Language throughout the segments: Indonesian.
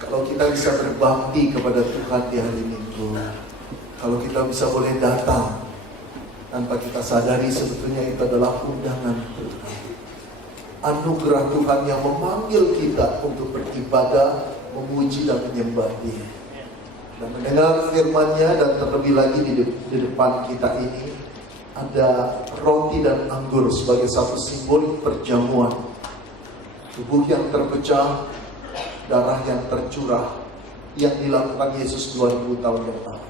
Kalau kita bisa berbakti kepada Tuhan di hari Minggu, kalau kita bisa boleh datang tanpa kita sadari sebetulnya itu adalah undangan Tuhan, anugerah Tuhan yang memanggil kita untuk beribadah, memuji dan menyembah Dia, dan mendengar firman-Nya. Dan terlebih lagi di depan kita ini ada roti dan anggur sebagai satu simbolik perjamuan tubuh yang terpecah, darah yang tercurah yang dilakukan Yesus 2000 tahun yang lalu.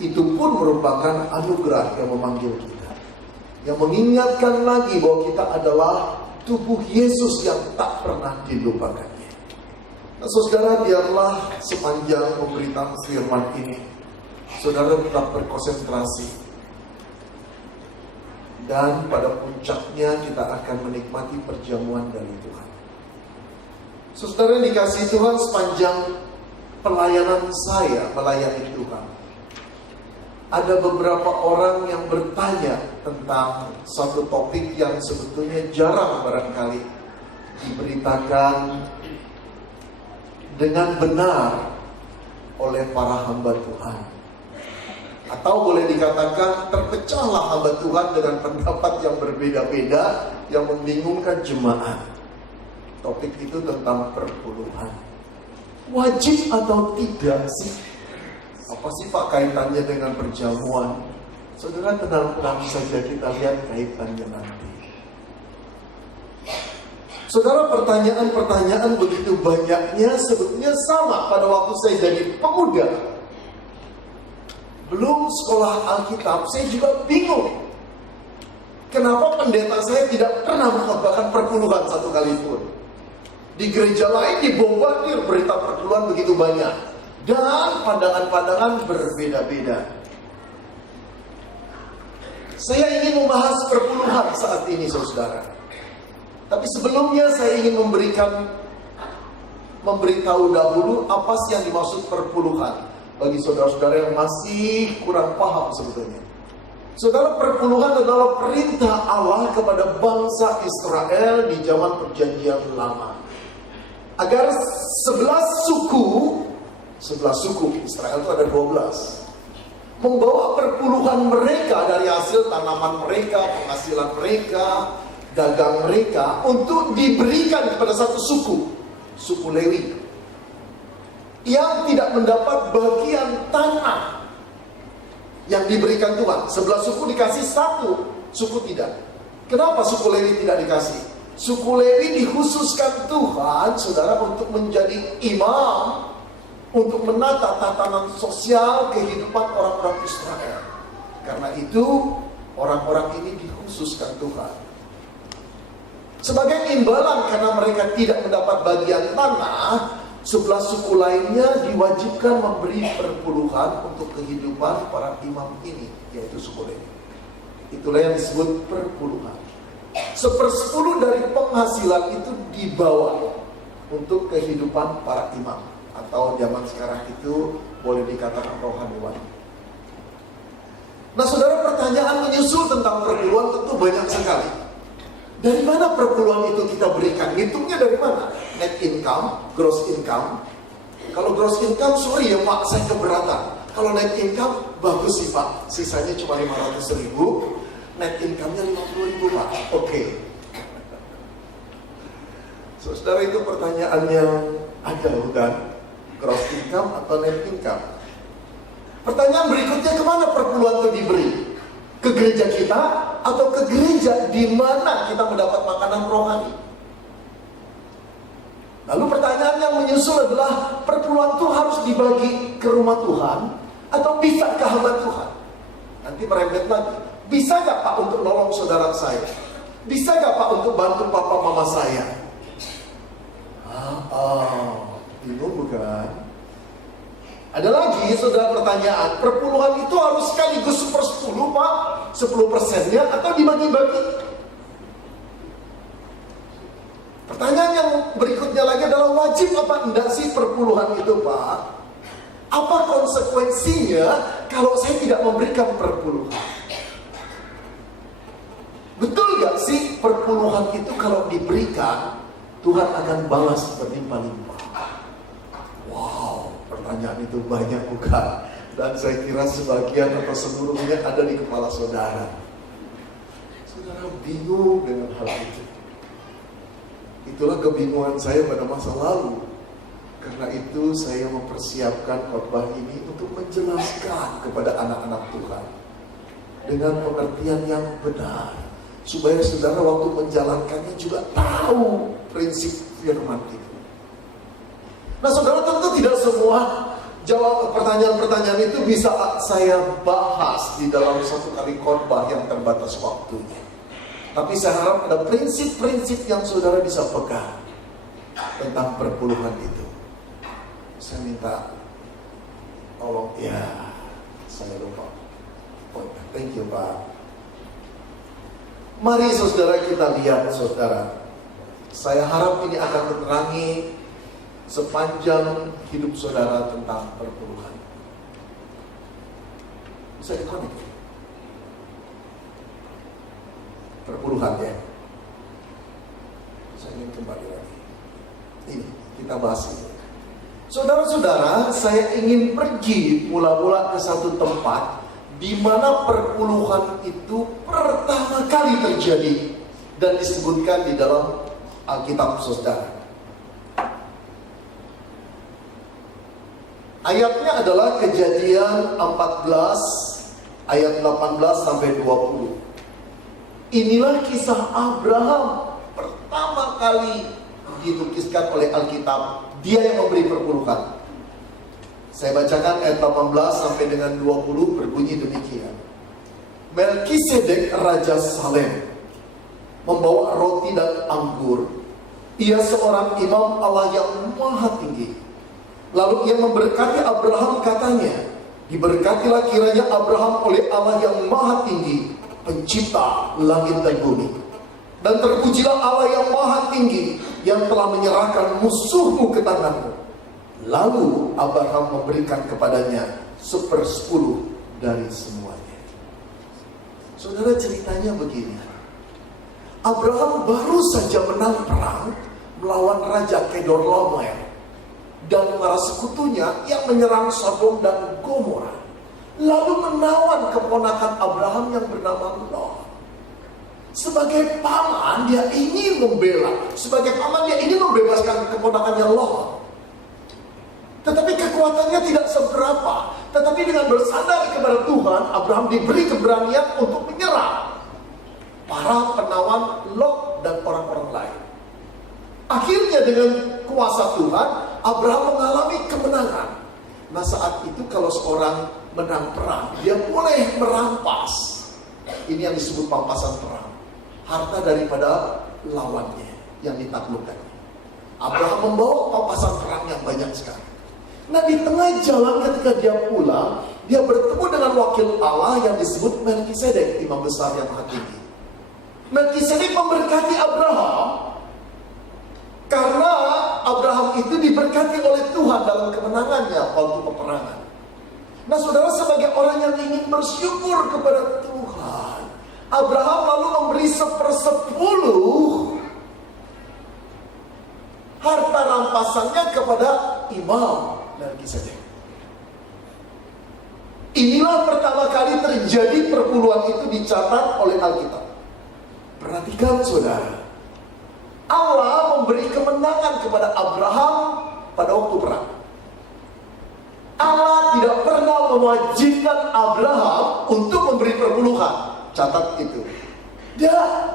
Itu pun merupakan anugerah yang memanggil kita, yang mengingatkan lagi bahwa kita adalah tubuh Yesus yang tak pernah dilupakannya. Nah, saudara, biarlah sepanjang pemberitaan firman ini saudara tetap berkonsentrasi, dan pada puncaknya kita akan menikmati perjamuan dari Tuhan. Saudara yang dikasihi Tuhan, sepanjang pelayanan saya melayani Tuhan, ada beberapa orang yang bertanya tentang satu topik yang sebetulnya jarang barangkali diberitakan dengan benar oleh para hamba Tuhan. Atau boleh dikatakan terpecahlah hamba Tuhan dengan pendapat yang berbeda-beda yang membingungkan jemaat. Topik itu tentang perpuluhan. Wajib atau tidak sih? Apa sih Pak kaitannya dengan perjamuan? Saudara, tenang-tenang saja, kita lihat kaitannya nanti. Saudara, pertanyaan-pertanyaan begitu banyaknya sebetulnya sama pada waktu saya jadi pemuda. Belum sekolah Alkitab, saya juga bingung. Kenapa pendeta saya tidak pernah mengkhotbahkan perpuluhan satu kali pun? Di gereja lain dibombardir berita perpuluhan begitu banyak, dan pandangan-pandangan berbeda-beda. Saya ingin membahas perpuluhan saat ini, saudara. Tapi sebelumnya saya ingin memberitahu dahulu apa sih yang dimaksud perpuluhan bagi saudara-saudara yang masih kurang paham sebetulnya. Saudara, perpuluhan adalah perintah Allah kepada bangsa Israel di zaman Perjanjian Lama, agar 11 suku Israel itu ada 12, membawa perpuluhan mereka dari hasil tanaman mereka, penghasilan mereka, dagang mereka, untuk diberikan kepada satu suku Lewi, yang tidak mendapat bagian tanah yang diberikan Tuhan. 11 suku dikasih, satu suku tidak. Kenapa suku Lewi tidak dikasih? Suku Lewi dikhususkan Tuhan, saudara, untuk menjadi imam, untuk menata tatanan sosial kehidupan orang-orang Israel. Karena itu orang-orang ini dikhususkan Tuhan. Sebagai imbalan karena mereka tidak mendapat bagian tanah, 11 suku lainnya diwajibkan memberi perpuluhan untuk kehidupan para imam ini, yaitu suku Lewi. Itulah yang disebut perpuluhan. 1/10 dari penghasilan itu dibawa untuk kehidupan para imam, atau zaman sekarang itu boleh dikatakan rohaniwan. Nah, saudara, pertanyaan menyusul tentang perpuluhan tentu banyak sekali. Dari mana perpuluhan itu kita berikan? Hitungnya dari mana? Net income, gross income. Kalau gross income, sorry ya Pak, saya keberatan. Kalau net income, bagus sih Pak, sisanya cuma 500.000. Net income-nya 50.000 Pak. Oke. Saudara, itu pertanyaan yang ada, bukan? Gross income atau net income? Pertanyaan berikutnya, kemana perpuluhan itu diberi? Ke gereja kita atau ke gereja di mana kita mendapat makanan rohani? Lalu pertanyaan yang menyusul adalah, perpuluhan itu harus dibagi ke rumah Tuhan atau bisa ke hamba Tuhan? Nanti merembet lagi. Bisa gak Pak untuk nolong saudara saya? Bisa gak Pak untuk bantu papa mama saya? Bingung bukan? Ada lagi saudara pertanyaan, perpuluhan itu harus sekaligus 1/10 Pak, 10%-nya, atau dibagi-bagi? Pertanyaan yang berikutnya lagi adalah, wajib apa enggak sih perpuluhan itu Pak? Apa konsekuensinya kalau saya tidak memberikan perpuluhan? Betul gak sih perpuluhan itu kalau diberikan, Tuhan akan balas berlimpah-limpah? pertanyaan itu banyak bukan? Dan saya kira sebagian atau seluruhnya ada di kepala saudara. Saudara bingung dengan hal itu. Itulah kebingungan saya pada masa lalu. Karena itu saya mempersiapkan khotbah ini untuk menjelaskan kepada anak-anak Tuhan dengan pengertian yang benar, supaya saudara waktu menjalankannya juga tahu prinsip firman itu. Nah, saudara, tentu tidak semua jawab pertanyaan-pertanyaan itu bisa saya bahas di dalam satu kali khotbah yang terbatas waktunya. Tapi saya harap ada prinsip-prinsip yang saudara bisa pegang tentang perpuluhan itu. Saya minta tolong, ya, saya lupa. Oh, thank you, Pak. Mari saudara kita lihat, saudara. Saya harap ini akan menerangi sepanjang hidup saudara tentang perpuluhan. Bisa dikonek? Perpuluhan, ya. Saya ingin kembali lagi. Ini kita bahas ini. Saudara-saudara, saya ingin pergi mula-mula ke satu tempat di mana perpuluhan itu pertama kali terjadi dan disebutkan di dalam Alkitab saudara. Ayatnya adalah Kejadian 14 ayat 18 sampai 20. Inilah kisah Abraham pertama kali dituliskan oleh Alkitab. Dia yang memberi perpuluhan. Saya bacakan ayat 18 sampai dengan 20, berbunyi demikian. Melkisedek Raja Salem membawa roti dan anggur. Ia seorang imam Allah yang maha tinggi. Lalu ia memberkati Abraham, katanya, diberkatilah kiranya Abraham oleh Allah yang maha tinggi, pencipta langit dan bumi. Dan terpujilah Allah yang maha tinggi, yang telah menyerahkan musuhmu ke tanganmu. Lalu Abraham memberikan kepadanya 1/10 dari semuanya. Saudara, ceritanya begini. Abraham baru saja menang perang melawan Raja Kedorlaomer dan para sekutunya yang menyerang Sodom dan Gomora. Lalu menawan keponakan Abraham yang bernama Lot. Sebagai paman dia ingin membela, sebagai paman dia ingin membebaskan keponakannya Lot. Tetapi kekuatannya tidak seberapa. Tetapi dengan bersandar kepada Tuhan, Abraham diberi keberanian untuk menyerang para penawan Lot dan orang-orang lain. Akhirnya dengan kuasa Tuhan, Abraham mengalami kemenangan. Nah, saat itu kalau seorang menang perang, dia boleh merampas. Ini yang disebut pampasan perang. Harta daripada lawannya yang ditaklukkan. Abraham membawa pampasan perang yang banyak sekali. Nah, di tengah jalan ketika dia pulang, dia bertemu dengan wakil Allah yang disebut Melkisedek, imam besar yang maha tinggi. Melkisedek memberkati Abraham karena Abraham itu diberkati oleh Tuhan dalam kemenangannya waktu peperangan. Nah, saudara, sebagai orang yang ingin bersyukur kepada Tuhan, Abraham lalu memberi 1/10 harta rampasannya kepada imam Melkisedek. Inilah pertama kali terjadi perpuluhan itu dicatat oleh Alkitab. Perhatikan, saudara. Allah memberi kemenangan kepada Abraham pada waktu perang. Allah tidak pernah mewajibkan Abraham untuk memberi perpuluhan. Catat itu. Dan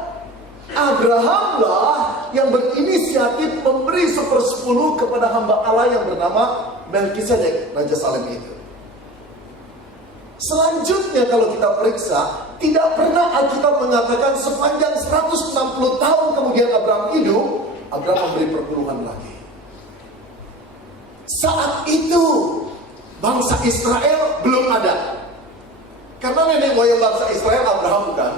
Abrahamlah yang berinisiatif memberi 1/10 kepada hamba Allah yang bernama Melkisedek, Raja Salem itu. Selanjutnya kalau kita periksa, tidak pernah Alkitab mengatakan sepanjang 160 tahun kemudian Abraham hidup, Abraham memberi perpuluhan lagi. Saat itu bangsa Israel belum ada. Karena nenek moyang bangsa Israel Abraham bukan.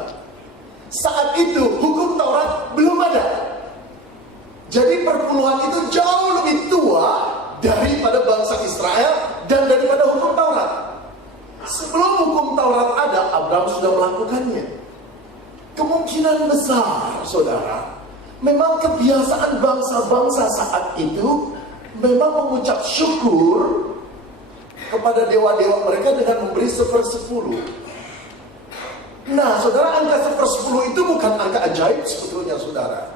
Saat itu hukum Taurat belum ada. Jadi perpuluhan itu jauh lebih tua daripada bangsa Israel dan daripada hukum Taurat. Sebelum hukum Taurat ada, Abraham sudah melakukannya. Kemungkinan besar, saudara, memang kebiasaan bangsa-bangsa saat itu memang mengucap syukur kepada dewa-dewa mereka dengan memberi 1/10. Nah, saudara, angka 1/10 itu bukan angka ajaib sebetulnya, saudara.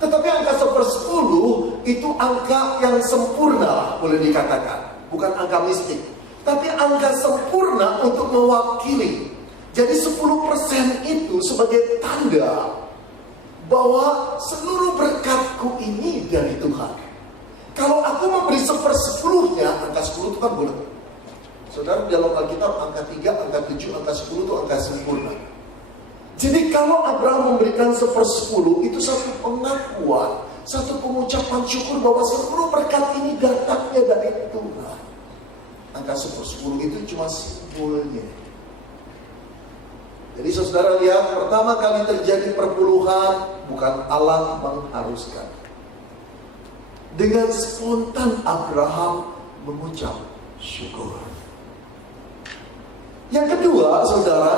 Tetapi angka 1/10 itu angka yang sempurna, boleh dikatakan. Bukan angka mistik, tapi angka sempurna untuk mewakili. Jadi 10% itu sebagai tanda bahwa seluruh berkatku ini dari Tuhan. Kalau aku memberi 1/10-nya, angka 10 itu kan bulat. Saudara, dalam Alkitab angka 3, angka 7, angka 10 itu angka sempurna. Jadi kalau Abraham memberikan 1/10, itu satu pengakuan, satu pengucapan syukur bahwa seluruh berkat ini datangnya dari Tuhan. Angka 1/10 itu cuma simbolnya. Jadi saudara lihat, pertama kali terjadi perpuluhan, bukan Allah mengharuskan. Dengan spontan Abraham mengucap syukur. Yang kedua, saudara,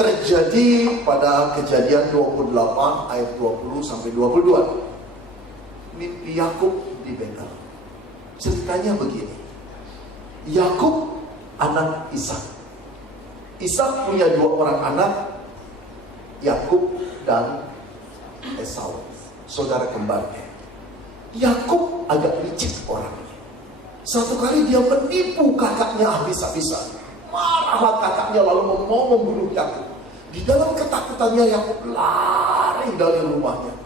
terjadi pada Kejadian 28 ayat 20 sampai 22. Mimpi Yakub di Betel. Ceritanya begini. Yakub anak Ishak. Ishak punya 2 orang anak, Yakub dan Esau, saudara kembarnya. Yakub agak licik orangnya. Satu kali dia menipu kakaknya habis-habisan. Marah kakaknya lalu mau membunuh Yakub. Di dalam ketakutannya Yakub lari dari rumahnya,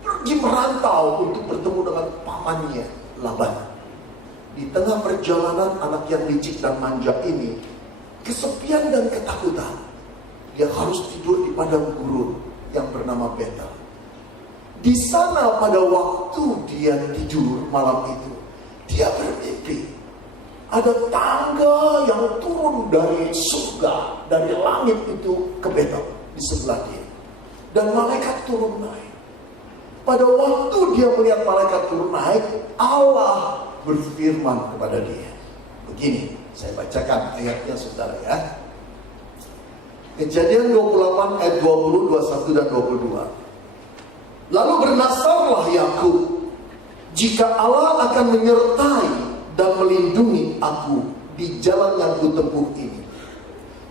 pergi merantau untuk bertemu dengan pamannya Laban. Di tengah perjalanan anak yang licik dan manja ini, kesepian dan ketakutan, dia harus tidur di padang gurun yang bernama Betel. Di sana pada waktu dia tidur malam itu, dia bermimpi ada tangga yang turun dari surga, dari langit itu ke Betel di sebelah dia. Dan malaikat turun naik. Pada waktu dia melihat malaikat turun naik, Allah berfirman kepada dia. Begini, saya bacakan ayatnya saudara ya. Kejadian 28 ayat 20, 21 dan 22. Lalu bernasarlah Yakub, jika Allah akan menyertai dan melindungi aku di jalan yang kutempuh ini,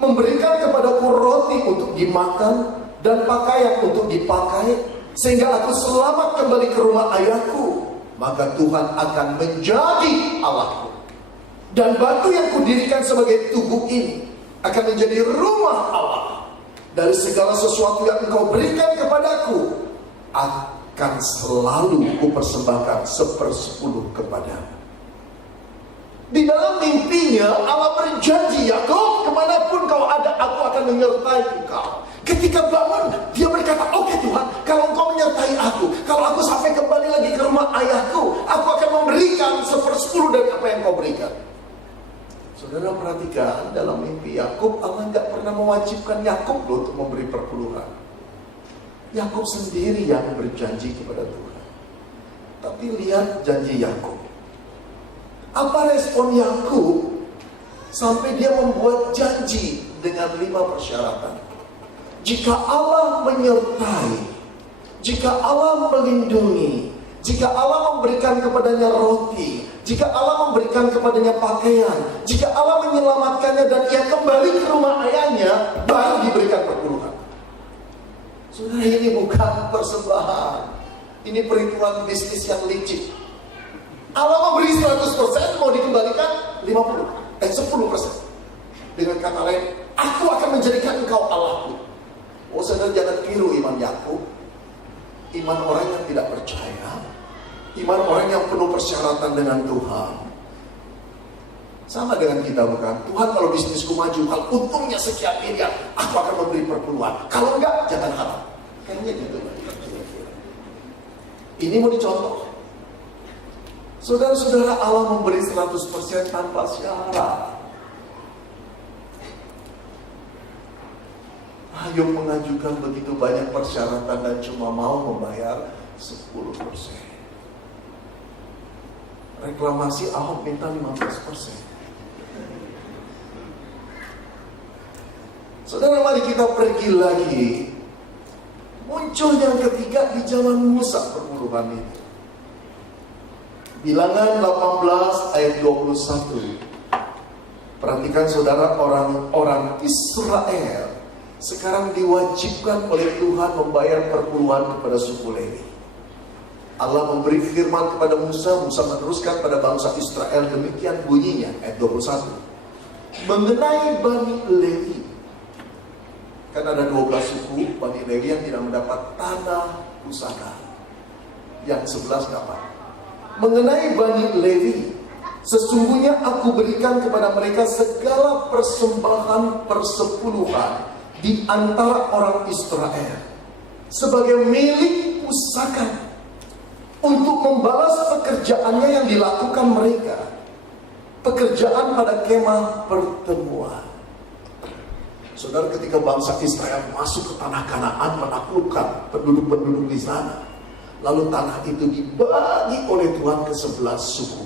memberikan kepadaku roti untuk dimakan dan pakaian untuk dipakai, sehingga aku selamat kembali ke rumah ayahku, maka Tuhan akan menjadi Allahku. Dan batu yang kudirikan sebagai tubuh ini akan menjadi rumah Allah. Dari segala sesuatu yang engkau berikan kepadaku, akan selalu kupersembahkan 1/10 kepadamu. Di dalam mimpinya Allah berjanji, Yakub, kemanapun kau ada, aku akan menyertai engkau. Ketika bangun, dia berkata, oke Tuhan, kalau engkau menyertai aku, kalau aku sampai kembali lagi ke rumah ayahku, aku akan memberikan 1/10 dari apa yang kau berikan. Saudara perhatikan, dalam mimpi Yakub, Allah nggak pernah mewajibkan Yakub untuk memberi perpuluhan. Yakub sendiri yang berjanji kepada Tuhan. Tapi lihat janji Yakub. Apa respon Yakub sampai dia membuat janji dengan 5 persyaratan? Jika Allah menyertai, jika Allah melindungi, jika Allah memberikan kepadanya roti, jika Allah memberikan kepadanya pakaian, jika Allah menyelamatkannya dan ia kembali ke rumah ayahnya, baru diberikan perpuluhan. Saudara, ini bukan persembahan, ini perhitungan bisnis yang licik. Allah memberi 100%, mau dikembalikan 10%. Dengan kata lain, aku akan menjadikan engkau Allahku. Oh saudara, jangan tiru iman Yakub. Iman orang yang tidak percaya, iman orang yang penuh persyaratan dengan Tuhan. Sama dengan kita, bukan? Tuhan, kalau bisnisku maju, kalau untungnya sekian miliar, aku akan memberi perpuluhan. Kalau enggak, jangan harap. Kayaknya gitu. Ini mau dicontoh. Saudara-saudara, Allah memberi 100% tanpa syarat. Ayo mengajukan begitu banyak persyaratan dan cuma mau membayar 10%. Reklamasi Ahok minta 15%. Saudara, mari kita pergi lagi. Muncul yang ketiga di zaman Musa perpuluhan itu. Bilangan 18 ayat 21. Perhatikan saudara, orang-orang Israel sekarang diwajibkan oleh Tuhan membayar perpuluhan kepada suku Lewi. Allah memberi firman kepada Musa, Musa meneruskan pada bangsa Israel, demikian bunyinya, ayat 21. Mengenai Bani Lewi, kan ada 12 suku Bani Lewi yang tidak mendapat tanah pusaka, yang 11 dapat. Mengenai Bani Lewi, sesungguhnya aku berikan kepada mereka segala persembahan persepuluhan di antara orang Israel sebagai milik pusaka untuk membalas pekerjaannya yang dilakukan mereka, pekerjaan pada kemah pertemuan. Saudara, ketika bangsa Israel masuk ke tanah Kanaan, menaklukkan penduduk-penduduk di sana, lalu tanah itu dibagi oleh Tuhan ke 11 suku.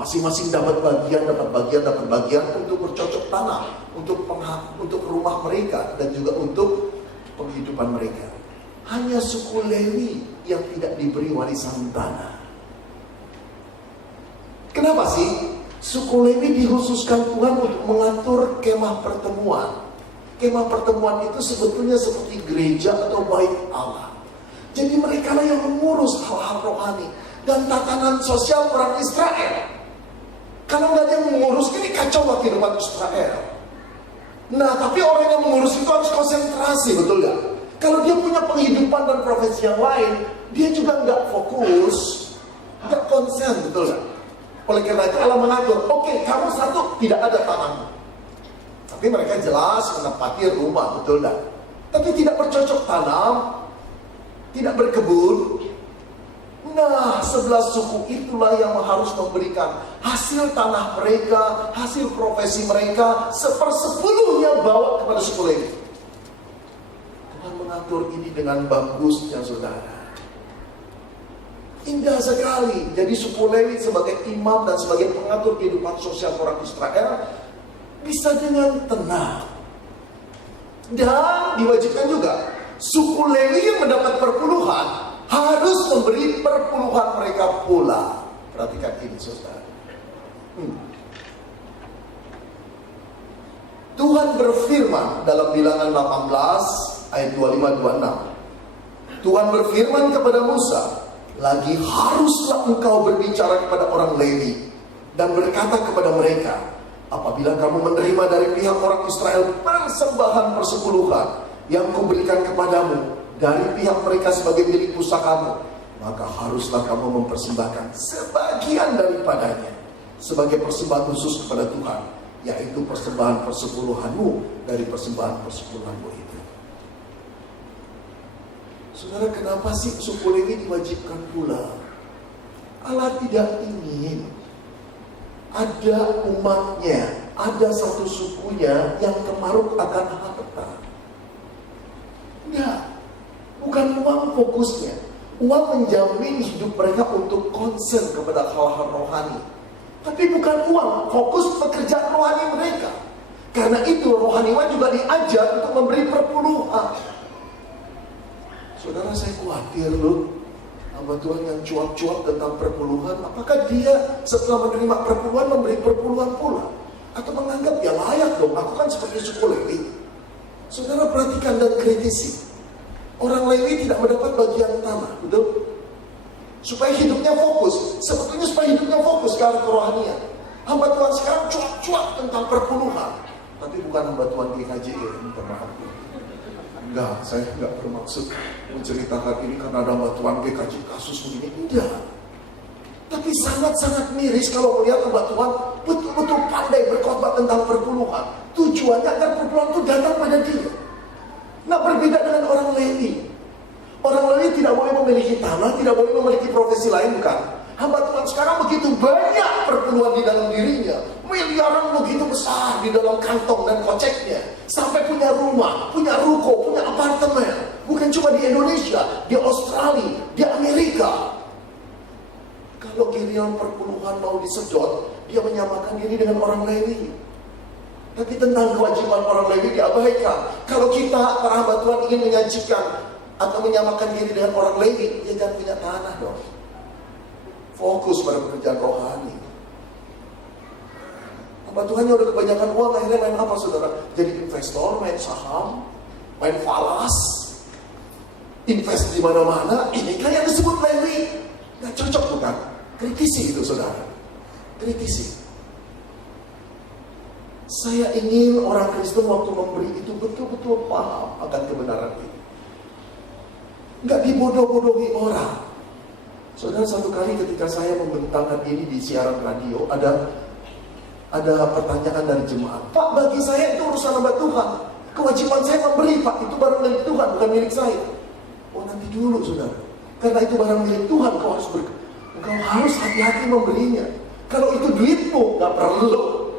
Masing-masing dapat bagian untuk bercocok tanam, untuk rumah mereka dan juga untuk penghidupan mereka. Hanya suku Lewi yang tidak diberi warisan tanah. Kenapa sih? Suku Lewi dikhususkan Tuhan untuk mengatur kemah pertemuan. Kemah pertemuan itu sebetulnya seperti gereja atau bait Allah. Jadi mereka lah yang mengurus hal-hal rohani dan tatanan sosial orang Israel. Kalau nggak ada yang mengurus, ini kacau lah kehidupan Israel. Nah, tapi orang yang mengurus itu harus konsentrasi, betul nggak? Kalau dia punya penghidupan dan profesi yang lain, dia juga nggak fokus, nggak konsen, betul nggak? Oleh karena itu Allah mengatur, oke, kamu satu tidak ada tanahmu. Tapi mereka jelas menempati rumah, betul nggak? Tapi tidak bercocok tanam, tidak berkebun. Nah, 11 suku itulah yang harus memberikan hasil tanah mereka, hasil profesi mereka, 1/10 bawa kepada suku Lewi. Tuhan mengatur ini dengan bagusnya, saudara. Indah sekali. Jadi suku Lewi sebagai imam dan sebagai pengatur kehidupan sosial orang Israel bisa dengan tenang. Dan diwajibkan juga suku Lewi yang mendapat perpuluhan harus memberi perpuluhan mereka pula. Perhatikan ini, saudara. Tuhan berfirman dalam Bilangan 18 ayat 25-26. Tuhan berfirman kepada Musa, lagi haruslah engkau berbicara kepada orang Lewi dan berkata kepada mereka, apabila kamu menerima dari pihak orang Israel persembahan persepuluhan yang kuberikan kepadamu dari pihak mereka sebagai milik pusakamu, maka haruslah kamu mempersembahkan sebagian daripadanya sebagai persembahan khusus kepada Tuhan, yaitu persembahan persepuluhanmu dari persembahan persepuluhanmu itu. Saudara, kenapa sih suku Lewi diwajibkan pula? Allah tidak ingin ada umatnya, ada satu sukunya yang kemaruk akan harta. Enggak. Bukan uang fokusnya. Uang menjamin hidup mereka untuk konsen kepada hal-hal rohani. Tapi bukan uang, fokus pekerjaan rohani mereka. Karena itu rohaniwan juga diajar untuk memberi perpuluhan. Saudara, saya khawatir loh, hamba Tuhan yang cuap-cuap tentang perpuluhan, apakah dia setelah menerima perpuluhan memberi perpuluhan pula? Atau menganggap ya layak dong, aku kan seperti suku Lewi. Saudara, perhatikan dan kritisi. Orang Lewi tidak mendapat bagian tanah, betul? Supaya hidupnya fokus. Sebetulnya supaya hidupnya fokus ke arah kerohanian. Hamba Tuhan sekarang cuak-cuak tentang perpuluhan. Tapi bukan hamba Tuhan GKJ ya, minta maaf. Enggak, saya enggak bermaksud menceritakan ini karena ada hamba Tuhan GKJ kasus begini. Enggak. Tapi sangat-sangat miris kalau melihat hamba Tuhan betul-betul pandai berkhotbah tentang perpuluhan. Tujuannya agar perpuluhan itu datang pada dia. Nah, berbeda dengan orang Lewi. Orang Lewi tidak boleh memiliki tanah, tidak boleh memiliki profesi lain, bukan? Hamba Tuhan sekarang begitu banyak perpuluhan di dalam dirinya, miliaran begitu besar di dalam kantong dan koceknya, sampai punya rumah, punya ruko, punya apartemen. Bukan cuma di Indonesia, di Australia, di Amerika. Kalau giliran perpuluhan mau disedot, dia menyamakan diri dengan orang Lewi. Tapi tentang kewajiban orang Lewi diabaikan. Kalau kita, para hamba Tuhan, ingin menyajikan atau menyamakan diri dengan orang Lewi, ya jangan punya tanah dong. Fokus pada pekerjaan rohani. Hamba Tuhannya udah kebanyakan uang, akhirnya main apa saudara? Jadi investor, main saham, main falas, invest di mana-mana. Ini kan yang disebut Lewi. Nggak cocok bukan? Kritisi itu saudara. Kritisi. Saya ingin orang Kristen waktu memberi itu betul-betul paham akan kebenaran ini. Nggak dibodoh-bodohi orang. Saudara, satu kali ketika saya membentangkan ini di siaran radio, ada pertanyaan dari jemaat. Pak, bagi saya itu urusan hamba Tuhan. Kewajiban saya memberi, Pak. Itu barang milik Tuhan, bukan milik saya. Oh, nanti dulu saudara. Karena itu barang milik Tuhan, engkau harus hati-hati memberinya. Kalau itu duitmu, nggak perlu.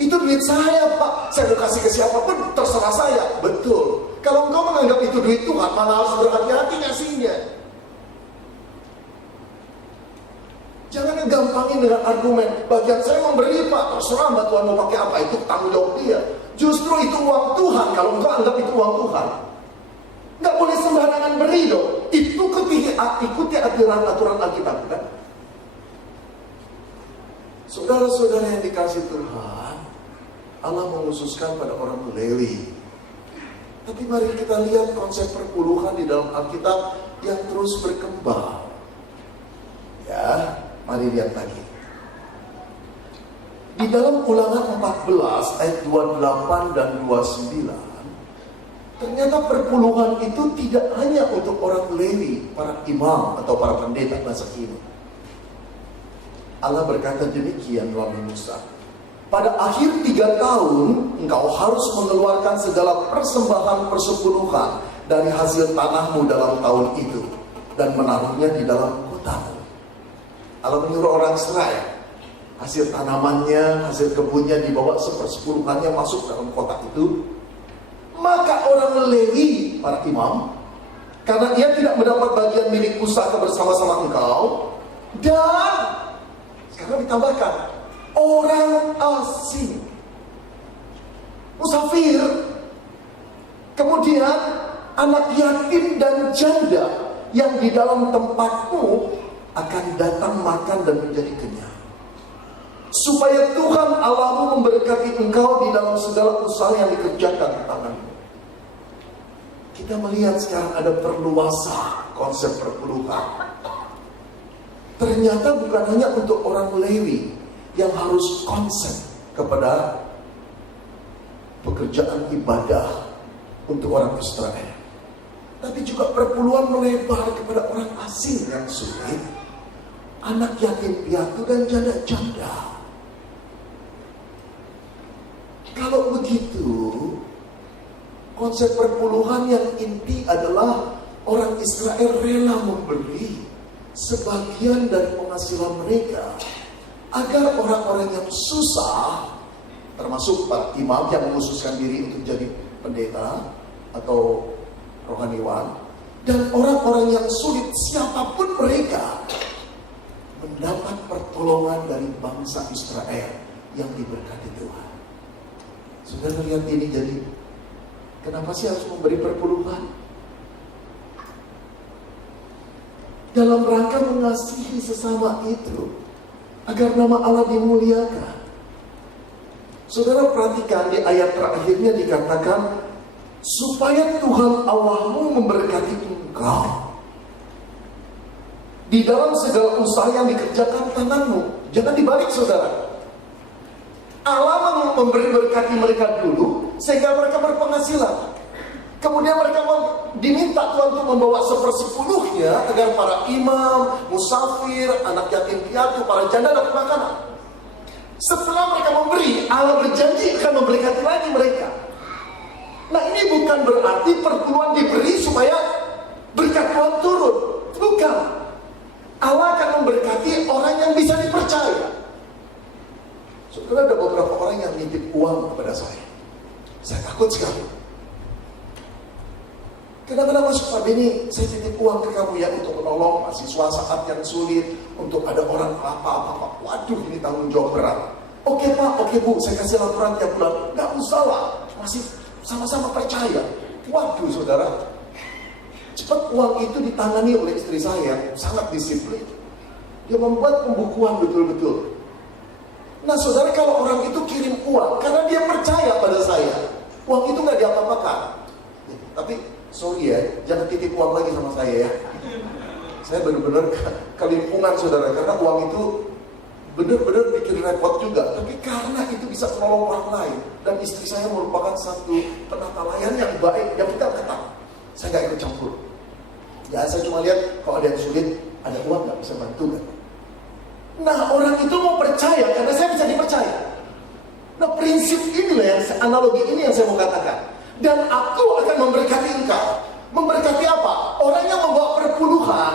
Itu duit saya, Pak. Saya mau kasih ke siapapun, terserah saya. Betul. Kalau engkau menganggap itu duit Tuhan, malah harus berhati-hati ngasihnya. Jangan gampangin dengan argumen, bagian saya memberi, Pak. Terserah Mbak Tuhan mau pakai apa, itu tanggung jawab dia. Justru itu uang Tuhan, kalau engkau anggap itu uang Tuhan. Nggak boleh sembarangan beri dong. Itu ikuti aturan Alkitab, kan? Saudara-saudara yang dikasih Tuhan, Allah mengkhususkan pada orang Lewi. Tapi mari kita lihat konsep perpuluhan di dalam Alkitab yang terus berkembang. Ya, mari lihat lagi. Di dalam Ulangan 14 ayat 28 dan 29, ternyata perpuluhan itu tidak hanya untuk orang Lewi, para imam atau para pendeta masa kini. Allah berkata demikian melalui Musa. Pada akhir 3 tahun, engkau harus mengeluarkan segala persembahan persepuluhan dari hasil tanahmu dalam tahun itu, dan menaruhnya di dalam kotamu. Allah menyuruh orang Israel, hasil tanamannya, hasil kebunnya dibawa 1/10 masuk dalam kotak itu. Maka orang Lewi, para imam, karena ia tidak mendapat bagian milik pusaka bersama-sama engkau, dan sekarang ditambahkan, orang asing, musafir, kemudian anak yatim dan janda yang di dalam tempatmu akan datang makan dan menjadi kenyang. Supaya Tuhan Allahmu memberkati engkau di dalam segala usaha yang dikerjakan di tanganmu. Kita melihat sekarang ada perluasan konsep perpuluhan. Ternyata bukan hanya untuk orang Lewi yang harus konsep kepada pekerjaan ibadah untuk orang Israel, tapi juga perpuluhan melebar kepada orang asing yang sulit, anak yatim piatu dan janda-janda. Kalau begitu, konsep perpuluhan yang inti adalah orang Israel rela memberi sebagian dari penghasilan mereka agar orang-orang yang susah, termasuk para imam yang mengkhususkan diri untuk jadi pendeta atau rohaniwan, dan orang-orang yang sulit siapapun mereka, mendapat pertolongan dari bangsa Israel yang diberkati Tuhan. Sudah lihat ini, jadi kenapa sih harus memberi perpuluhan? Dalam rangka mengasihi sesama itu, agar nama Allah dimuliakan. Saudara perhatikan di ayat terakhirnya dikatakan, supaya Tuhan Allahmu memberkati engkau di dalam segala usaha yang dikerjakan tanganmu. Jangan dibalik saudara. Allah memberkati mereka dulu sehingga mereka berpenghasilan. Kemudian mereka diminta Tuhan untuk membawa 1/10 agar para imam, musafir, anak yatim piatu, para janda dapat makanan. Setelah mereka memberi, Allah berjanji akan memberkati lagi mereka. Nah, ini bukan berarti perpuluhan diberi supaya berkat Tuhan turun. Bukan. Allah akan memberkati orang yang bisa dipercaya. Saudara, ada beberapa orang yang nitip uang kepada saya. Saya takut sekali. Kadang-kadang masuk, Pak Beni, saya titip uang ke kamu ya untuk menolong mahasiswa saat yang sulit, untuk ada orang apa-apa. Waduh, ini tanggung jawab berat. Oke Pak, oke Bu, saya kasih laporan tiap bulan. Nggak usah lah, masih sama-sama percaya. Waduh saudara, cepat uang itu ditangani oleh istri saya, sangat disiplin. Dia membuat pembukuan betul-betul. Nah saudara, kalau orang itu kirim uang karena dia percaya pada saya, uang itu nggak diapa-apakan. Tapi sorry ya, jangan titip uang lagi sama saya ya. Saya benar-benar kelimpungan saudara, karena uang itu benar-benar bikin repot juga. Tapi karena itu bisa menolong orang lain, dan istri saya merupakan satu penata layan yang baik, yang kita ketahui, saya nggak ikut campur. Ya saya cuma lihat kalau ada yang sulit, ada uang nggak bisa bantu kan. Nah orang itu mau percaya karena saya bisa dipercaya. Nah prinsip inilah yang, analogi ini yang saya mau katakan. Dan aku akan memberkati engkau. Memberkati apa? Orang yang membawa perpuluhan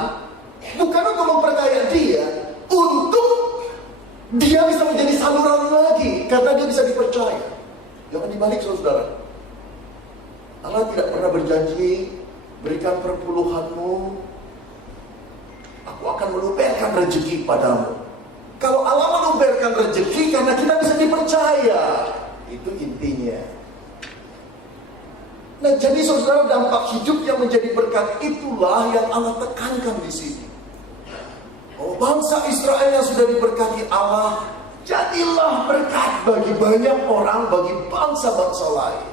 bukan untuk memperkaya dia, untuk dia bisa menjadi saluran lagi, karena dia bisa dipercaya. Jangan dibalik saudara. Allah tidak pernah berjanji, berikan perpuluhanmu, aku akan meluberkan rezeki padamu. Kalau Allah meluberkan rezeki karena kita bisa dipercaya, itu intinya. Nah, jadi saudara, dampak hidup yang menjadi berkat itulah yang Allah tekankan di sini. Oh, bangsa Israel yang sudah diberkati Allah, jadilah berkat bagi banyak orang, bagi bangsa-bangsa lain.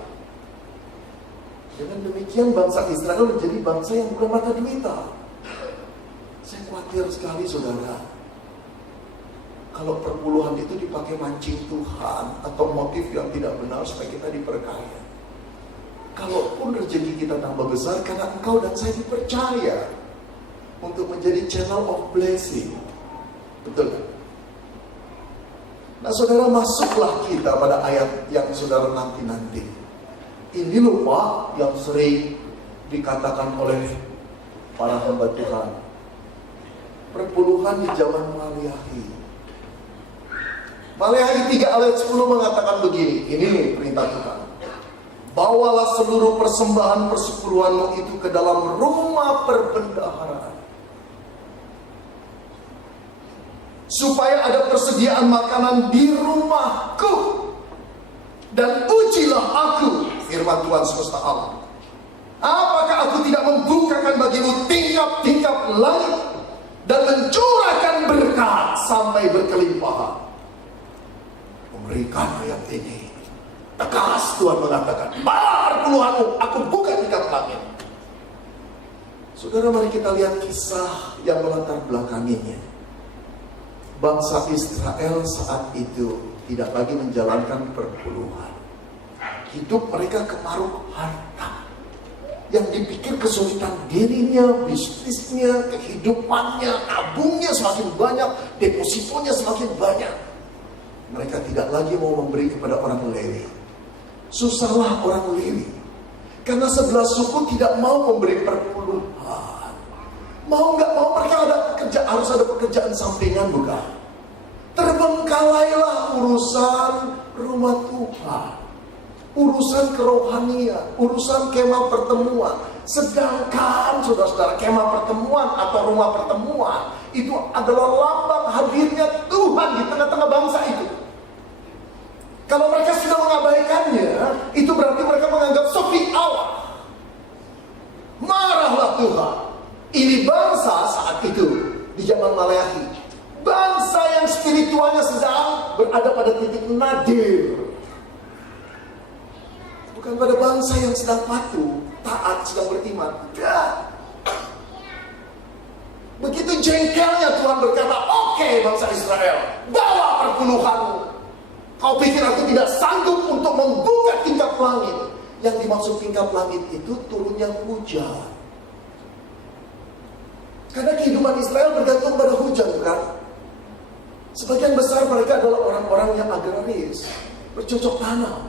Dengan demikian bangsa Israel menjadi bangsa yang bermata duita. Saya khawatir sekali saudara, kalau perpuluhan itu dipakai mancing Tuhan atau motif yang tidak benar supaya kita diperkaya. Kalaupun rezeki kita tambah besar karena engkau dan saya dipercaya untuk menjadi channel of blessing. Betul kan? Nah saudara, masuklah kita pada ayat yang saudara nanti-nanti. Ini loh Pak yang sering dikatakan oleh para hamba Tuhan. Perpuluhan di zaman Maleakhi. Maleakhi 3 ayat 10 mengatakan begini. Ini nih perintah Tuhan. Bawalah seluruh persembahan persepuluhanmu itu ke dalam rumah perbendaharaan, supaya ada persediaan makanan di rumahku. Dan ujilah aku, firman Tuhan semesta alam, apakah aku tidak membukakan bagimu tingkap-tingkap langit dan mencurahkan berkat sampai berkelimpahan. Memberikan ayat ini tegas Tuhan mengatakan, bawa perpuluhanmu, aku buka tingkap langit. Saudara, mari kita lihat kisah yang melatar belakanginya. Bangsa Israel saat itu tidak lagi menjalankan perpuluhan. Hidup mereka keparuh harta. Yang dipikir kesulitan dirinya, bisnisnya, kehidupannya, tabungnya semakin banyak, depositonya semakin banyak. Mereka tidak lagi mau memberi kepada orang Lewi. Susahlah orang Lewi, karena 11 suku tidak mau memberi perpuluhan. Mau nggak mau mereka harus ada pekerjaan sampingan, bukan? Terbengkalailah urusan rumah Tuhan, urusan kerohanian, urusan kemah pertemuan. Sedangkan saudara-saudara, kemah pertemuan atau rumah pertemuan itu adalah lambang hadirnya Tuhan di tengah-tengah bangsa itu. Kalau mereka sudah mengabaikannya, itu berarti mereka menganggap sepi Allah. Marahlah Tuhan. Ini bangsa saat itu di zaman Maleakhi, bangsa yang spiritualnya sedang berada pada titik nadir, bukan pada bangsa yang sedang patuh, taat, sedang beriman. Begitu jengkelnya Tuhan berkata, oke, bangsa Israel, bawa perpuluhanmu. Kau pikir aku tidak sanggup untuk membuka tingkap langit? Yang dimaksud tingkap langit itu turunnya hujan. Karena kehidupan Israel bergantung pada hujan, bukan? Sebagian besar mereka adalah orang-orang yang agraris, bercocok tanam.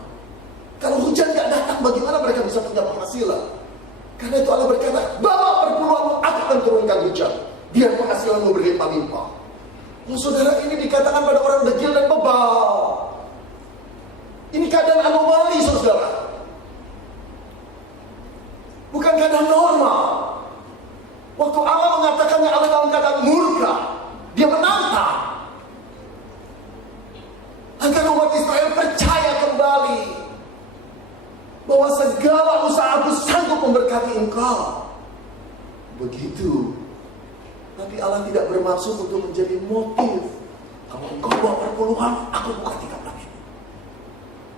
Kalau hujan gak datang, bagaimana mereka bisa punya penghasilan? Karena itu Allah berkata, bawa perpuluhanmu, aku akan turunkan hujan, biar penghasilanmu berlimpah-limpah. Oh saudara, ini dikatakan pada orang degil dan bebal. Ini keadaan anomali saudara, bukan keadaan normal. Waktu Allah mengatakannya, Allah dalam keadaan murka. Dia menantang agar umat Israel percaya kembali bahwa segala usahaku sanggup memberkati engkau. Begitu. Tapi Allah tidak bermaksud untuk menjadi motif. Kalau engkau bawa perpuluhan, aku buka tingkap langit.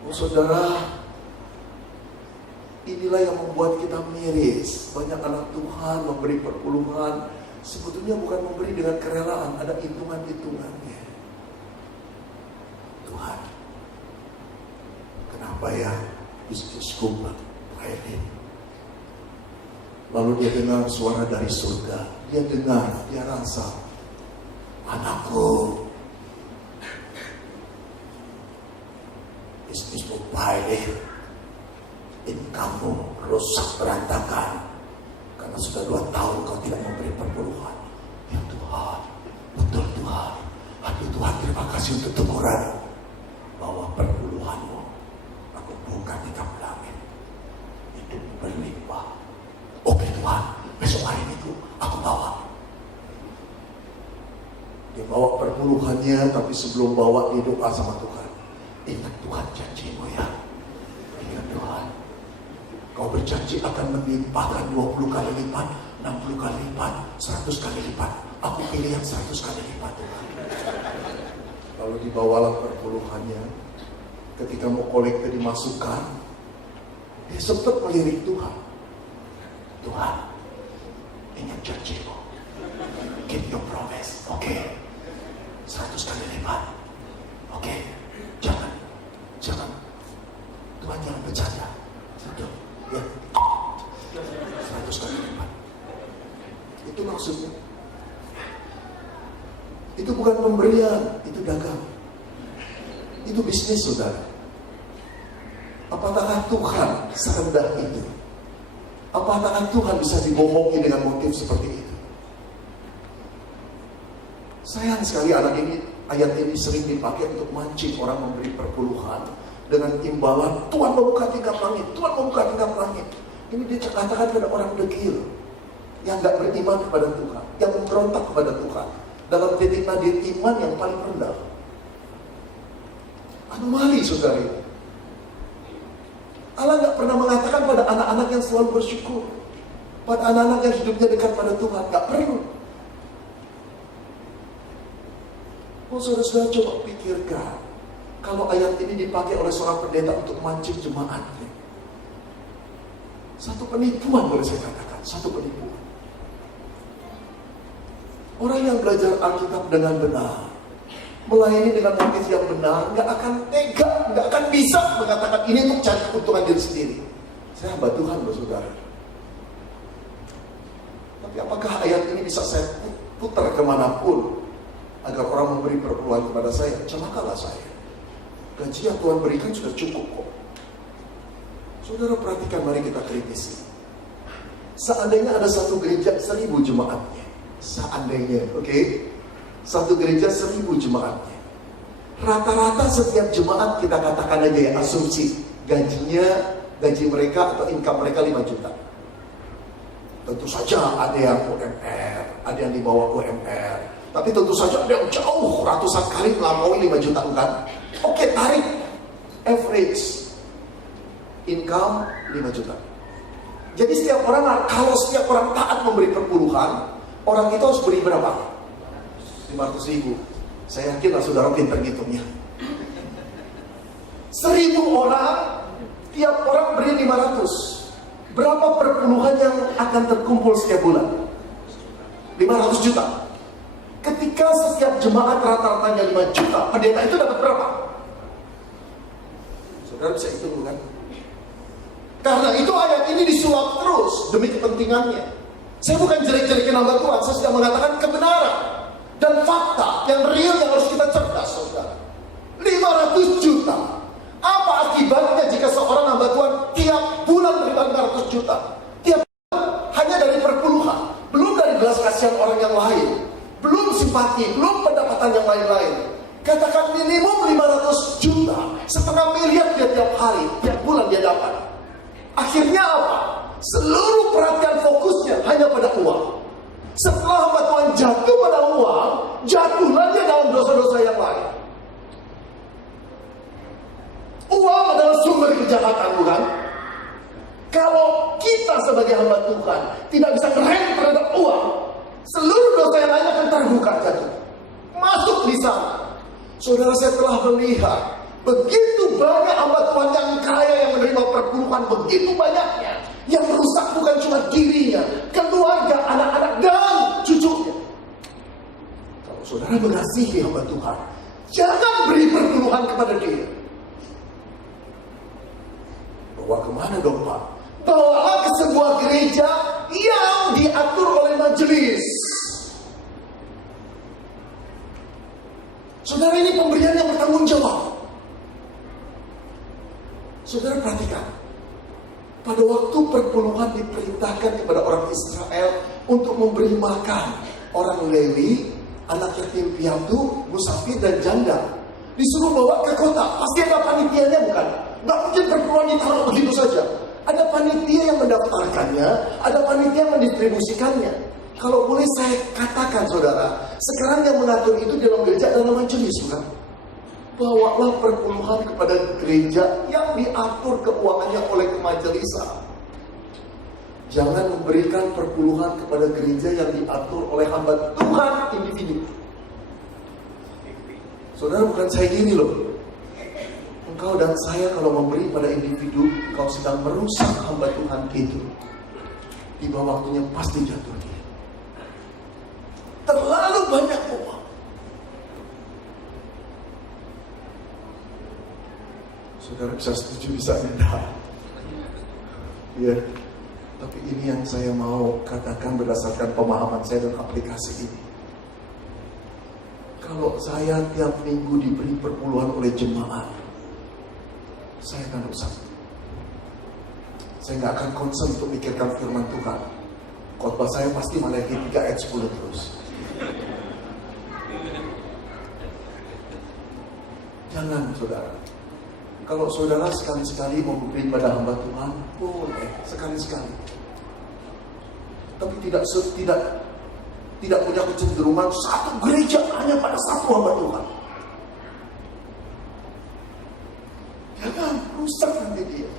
Oh saudara, inilah yang membuat kita miris. Banyak anak Tuhan memberi perpuluhan, sebetulnya bukan memberi dengan kerelaan, ada hitungan-hitungannya. Tuhan, kenapa ya bisnisku Friday? Lalu dia dengar suara dari surga. Dia dengar, dia rasa, anakku, bisnismu baik, income-mu rusak berantakan karena sudah 2 tahun kau tidak memberi perpuluhan. Ya Tuhan, betul Tuhan. Aduh Tuhan, terima kasih untuk teguran bahwa perpuluhanmu aku buka di dalam langit, itu berlimpah. Oke Tuhan, besok hari itu aku bawa. Dia bawa perpuluhannya, tapi sebelum bawa dia doa sama Tuhan. Ingat Tuhan janjimu ya. Ingat Tuhan, kau berjanji akan melimpahkan 20 kali lipat, 60 kali lipat, 100 kali lipat. Aku pilih yang 100 kali lipat Tuhan. Lalu dibawalah perpuluhannya. Ketika mau kolekte dimasukkan, dia sempat melirik Tuhan. Tuhan, ingat janjimu. Keep your promise. Oke. 100 kali lipat. Oke. Jangan. Tuhan jangan bercanda. Betul. Ya. 100 kali lipat. Itu maksudnya. Itu bukan pemberian, itu dagang. Itu bisnis saudara. Apakah Tuhan serendah itu? Apakah Tuhan bisa dibohongi dengan motif seperti itu? Sayang sekali ayat ini sering dipakai untuk mancing orang memberi perpuluhan dengan imbalan Tuhan membuka tingkap langit, Tuhan membuka tingkap langit. Ini dikatakan pada orang dekil yang gak beriman kepada Tuhan, yang memberontak kepada Tuhan dalam titik nadir iman yang paling rendah. Anomali saudara ini. Allah gak pernah mengatakan pada anak-anak yang selalu bersyukur, pada anak-anak yang hidupnya dekat pada Tuhan, gak perlu. Oh saudara-saudara, coba pikirkan, kalau ayat ini dipakai oleh seorang pendeta untuk mancing jemaatnya, satu penipuan boleh saya katakan, satu penipuan. Orang yang belajar Alkitab dengan benar, melayani dengan motif yang benar, gak akan tega, gak akan bisa mengatakan ini untuk cari keuntungan diri sendiri. Saya hamba Tuhan loh saudara. Tapi apakah ayat ini bisa saya putar kemanapun agar orang memberi perpuluhan kepada saya? Celakalah saya. Gaji yang Tuhan berikan sudah cukup kok. Saudara perhatikan, mari kita kritisi. Seandainya ada satu gereja 1000 jemaatnya, seandainya, oke? Satu gereja 1000 jemaatnya. Rata-rata setiap jemaat kita katakan aja ya, asumsi gaji mereka atau income mereka 5 juta. Tentu saja ada yang UMR, ada yang di bawah UMR. Tapi tentu saja ada yang jauh ratusan kali melampaui 5 juta bukan? Oke, tarik average income 5 juta. Jadi kalau setiap orang taat memberi perpuluhan, orang itu harus beri berapa? 500.000. Saya yakin lah saudara pintar ngitungnya. 1000 orang, tiap orang beri 500. Berapa perpuluhan yang akan terkumpul setiap bulan? 500 juta. Ketika setiap jemaat rata-ratanya 5 juta, pendeta itu dapat berapa? Saudara bisa hitung kan? Karena itu ayat ini disulap terus demi kepentingannya. Saya bukan jelek-jelekin hamba Tuhan, saya sedang mengatakan kebenaran dan fakta yang real yang harus kita cerdas, saudara. 500 juta. Apa akibatnya jika seorang hamba Tuhan tiap bulan beri 500 juta? Tiap bulan hanya dari perpuluhan, belum dari belas kasihan orang yang lain, belum simpati, belum pendapatan yang lain-lain. Katakan minimum 500 juta, 500 miliar dia tiap hari, tiap bulan dia dapat. Akhirnya apa? Seluruh perhatian fokusnya hanya pada uang. Setelah hamba Tuhan jatuh pada uang, jatuhlah dia dalam dosa-dosa yang lain. Uang adalah sumber kejahatan, bukan? Kalau kita sebagai hamba Tuhan tidak bisa keren terhadap uang, seluruh dosa yang lain akan terbuka jatuh. Masuk di sana. Saudara, saya telah melihat begitu banyak hamba Tuhan yang kaya yang menerima perpuluhan, begitu banyaknya. Yang rusak bukan cuma dirinya, keluarga, anak-anak, dan cucunya. Kalau saudara mengasihi hamba Tuhan, jangan beri perpuluhan kepada dia. Bawa kemana dong Pak? Bawalah ke sebuah gereja yang diatur oleh majelis. Saudara, ini pemberian yang bertanggung jawab. Saudara perhatikan, pada waktu perpuluhan diperintahkan kepada orang Israel untuk memberi makan orang Lewi, anak yatim piatu, musafir dan janda. Disuruh bawa ke kota, pasti ada panitianya bukan? Nggak mungkin perpuluhan ditaruh begitu saja. Ada panitia yang mendaftarkannya, ada panitia yang mendistribusikannya. Kalau boleh saya katakan saudara, sekarang yang mengatur itu dalam gereja adalah majelis, bukan? Bawalah perpuluhan kepada gereja yang diatur keuangannya oleh kemajelisan. Jangan memberikan perpuluhan kepada gereja yang diatur oleh hamba Tuhan individu. Saudara, bukan saya gini loh. Engkau dan saya kalau memberi pada individu, engkau sedang merusak hamba Tuhan itu. Tiba waktunya pasti jatuh. Terlalu banyak uang. Saudara bisa setuju, bisa tidak. Ya, tapi ini yang saya mau katakan berdasarkan pemahaman saya dan aplikasi ini. Kalau saya tiap minggu diberi perpuluhan oleh jemaat, saya akan rusak. Saya nggak akan concern untuk mikirkan firman Tuhan. Khotbah saya pasti Maleakhi 3 ayat 10 terus. Jangan saudara. Kalau saudara sekali-sekali mau memberi pada hamba Tuhan, boleh sekali-sekali. Tapi tidak punya kecenderungan satu gereja hanya pada satu hamba Tuhan. Jangan rusak nanti dia.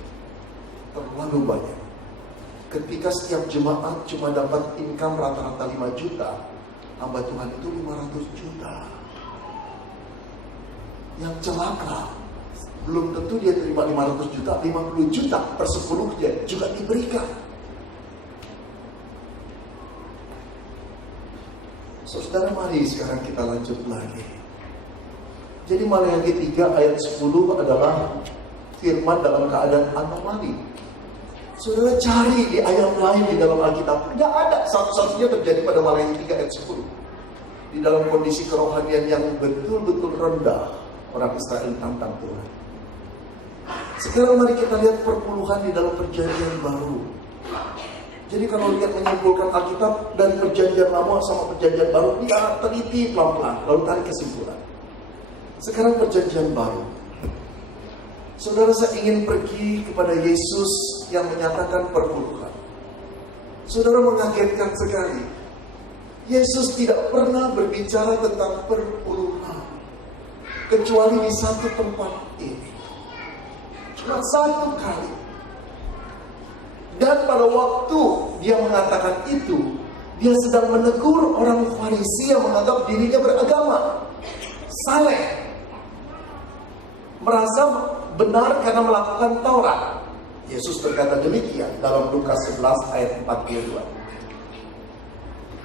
Terlalu banyak. Ketika setiap jemaat cuma dapat income rata-rata 5 juta, hamba Tuhan itu 500 juta. Yang celaka, belum tentu dia terima 500 juta, 50 juta per 10-nya juga diberikan. Saudara, mari sekarang kita lanjut lagi. Jadi Maleakhi 3 ayat 10 adalah firman dalam keadaan anomali. Saudara cari di ayat lain di dalam Alkitab, tidak ada, satu-satunya terjadi pada Maleakhi 3 ayat 10. Di dalam kondisi kerohanian yang betul-betul rendah, orang Israel tantang Tuhan. Sekarang mari kita lihat perpuluhan di dalam perjanjian baru. Jadi kalau lihat menyimpulkan Alkitab dari perjanjian lama sama perjanjian baru, dia teliti pelan-pelan, lalu tarik kesimpulan. Sekarang perjanjian baru. Saudara, saya ingin pergi kepada Yesus yang menyatakan perpuluhan. Saudara, mengagetkan sekali. Yesus tidak pernah berbicara tentang perpuluhan, kecuali di satu tempat ini. Cuma satu kali. Dan pada waktu dia mengatakan itu, dia sedang menegur orang Farisi yang menganggap dirinya beragama, saleh, merasa benar karena melakukan Taurat. Yesus berkata demikian dalam Lukas 11 ayat 42.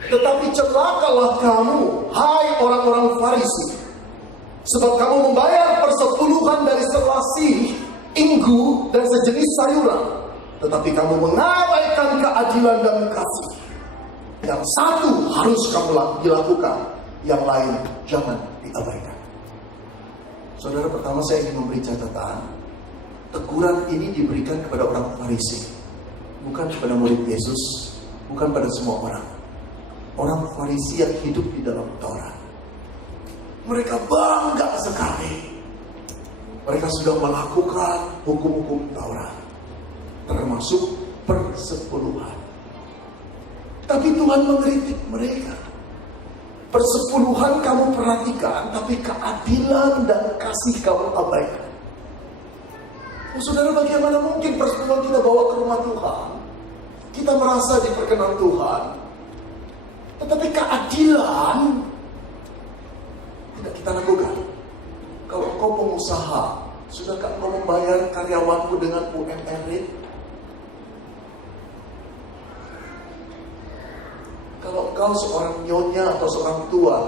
Tetapi celakalah kamu, hai orang-orang Farisi, sebab kamu membayar persepuluhan dari selasih, inggu, dan sejenis sayuran, tetapi kamu mengabaikan keadilan dan kasih. Yang satu harus kamu dilakukan, yang lain jangan diabaikan. Saudara, pertama saya ingin memberi catatan. Teguran ini diberikan kepada orang Farisi, bukan kepada murid Yesus, bukan pada semua orang. Orang Farisi yang hidup di dalam Taurat. Mereka bangga sekali. Mereka sudah melakukan hukum-hukum Taurat, termasuk persepuluhan. Tapi Tuhan mengkritik mereka. Persepuluhan kamu perhatikan, tapi keadilan dan kasih kamu abaikan. Oh, saudara, bagaimana mungkin persepuluhan kita bawa ke rumah Tuhan? Kita merasa diperkenan Tuhan, tetapi keadilan tidak kita lakukan. engkau pengusaha, sudahkah engkau membayar karyawanmu dengan UMR rate? Kalau engkau seorang nyonya atau seorang tua,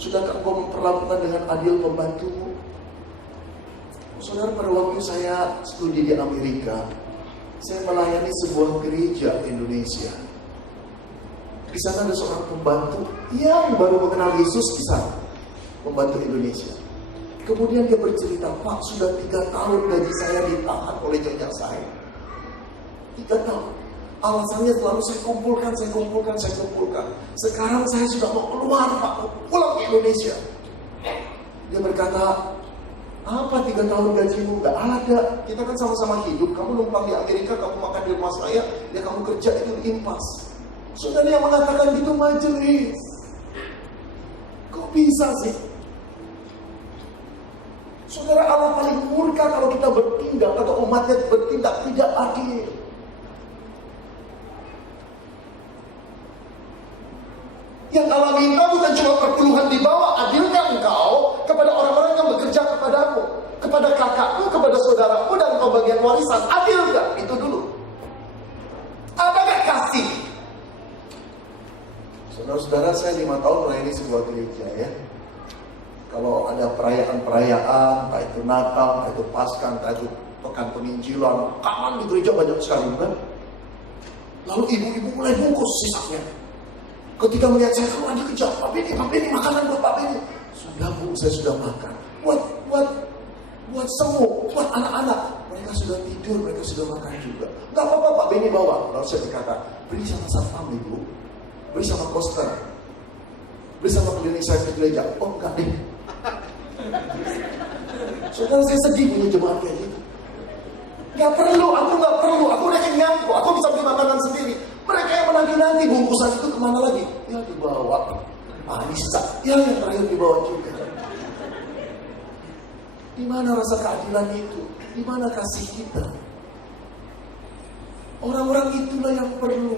sudahkah engkau memperlakukan dengan adil pembantumu? Saudara, pada waktu saya studi di Amerika, saya melayani sebuah gereja Indonesia. Di sana ada seorang pembantu yang baru mengenal Yesus di sana, pembantu Indonesia. Kemudian dia bercerita, Pak, sudah 3 tahun gaji saya ditahan oleh nyonya saya. 3 tahun. Alasannya selalu saya kumpulkan. Sekarang saya sudah mau keluar, Pak, mau pulang ke Indonesia. Dia berkata, apa 3 tahun gajimu? Gak ada. Kita kan sama-sama hidup. Kamu numpang di Amerika, kamu makan di rumah saya, ya kamu kerja itu impas. Saudara yang mengatakan gitu majelis. Kok bisa sih? Saudara, Allah paling murka kalau kita bertindak atau umatnya bertindak tidak adil. Yang Allah minta bukan cuma perpuluhan di bawah, adilkan engkau kepada orang-orang yang bekerja kepadamu, kepada kakakmu, kepada saudaramu, dan pembagian warisan. Adil gak? Itu dulu. Ada gak kasih? Saudara-saudara, saya 5 tahun melayani sebuah gereja ya. Kalau ada perayaan-perayaan, entah itu Natal, entah itu Paskah, entah itu pekan penginjilan, kanan di gereja banyak sekali kan. Lalu ibu-ibu mulai bungkus sisanya. Ketika melihat saya keluar dikejar, Pak Beni makanan buat Pak Beni. Sudah Bu, saya sudah makan. Buat semua, buat anak-anak. Mereka sudah tidur, mereka sudah makan juga. Enggak apa-apa Pak Beni bawa. Lalu saya berkata, beri sama satpam Ibu, beri sama koster, beri sama klinik saya ke gereja. Oh enggak deh. Saudara, saya sedih punya jemaat kayak gitu. Gak perlu, aku udah kenyang kok, aku bisa beli makanan sendiri. Mereka yang menanti-nanti bungkusan itu kemana lagi? Ya dibawa, Anissa, ya yang terakhir dibawa juga. Di mana rasa keadilan itu? Di mana kasih kita? Orang-orang itulah yang perlu.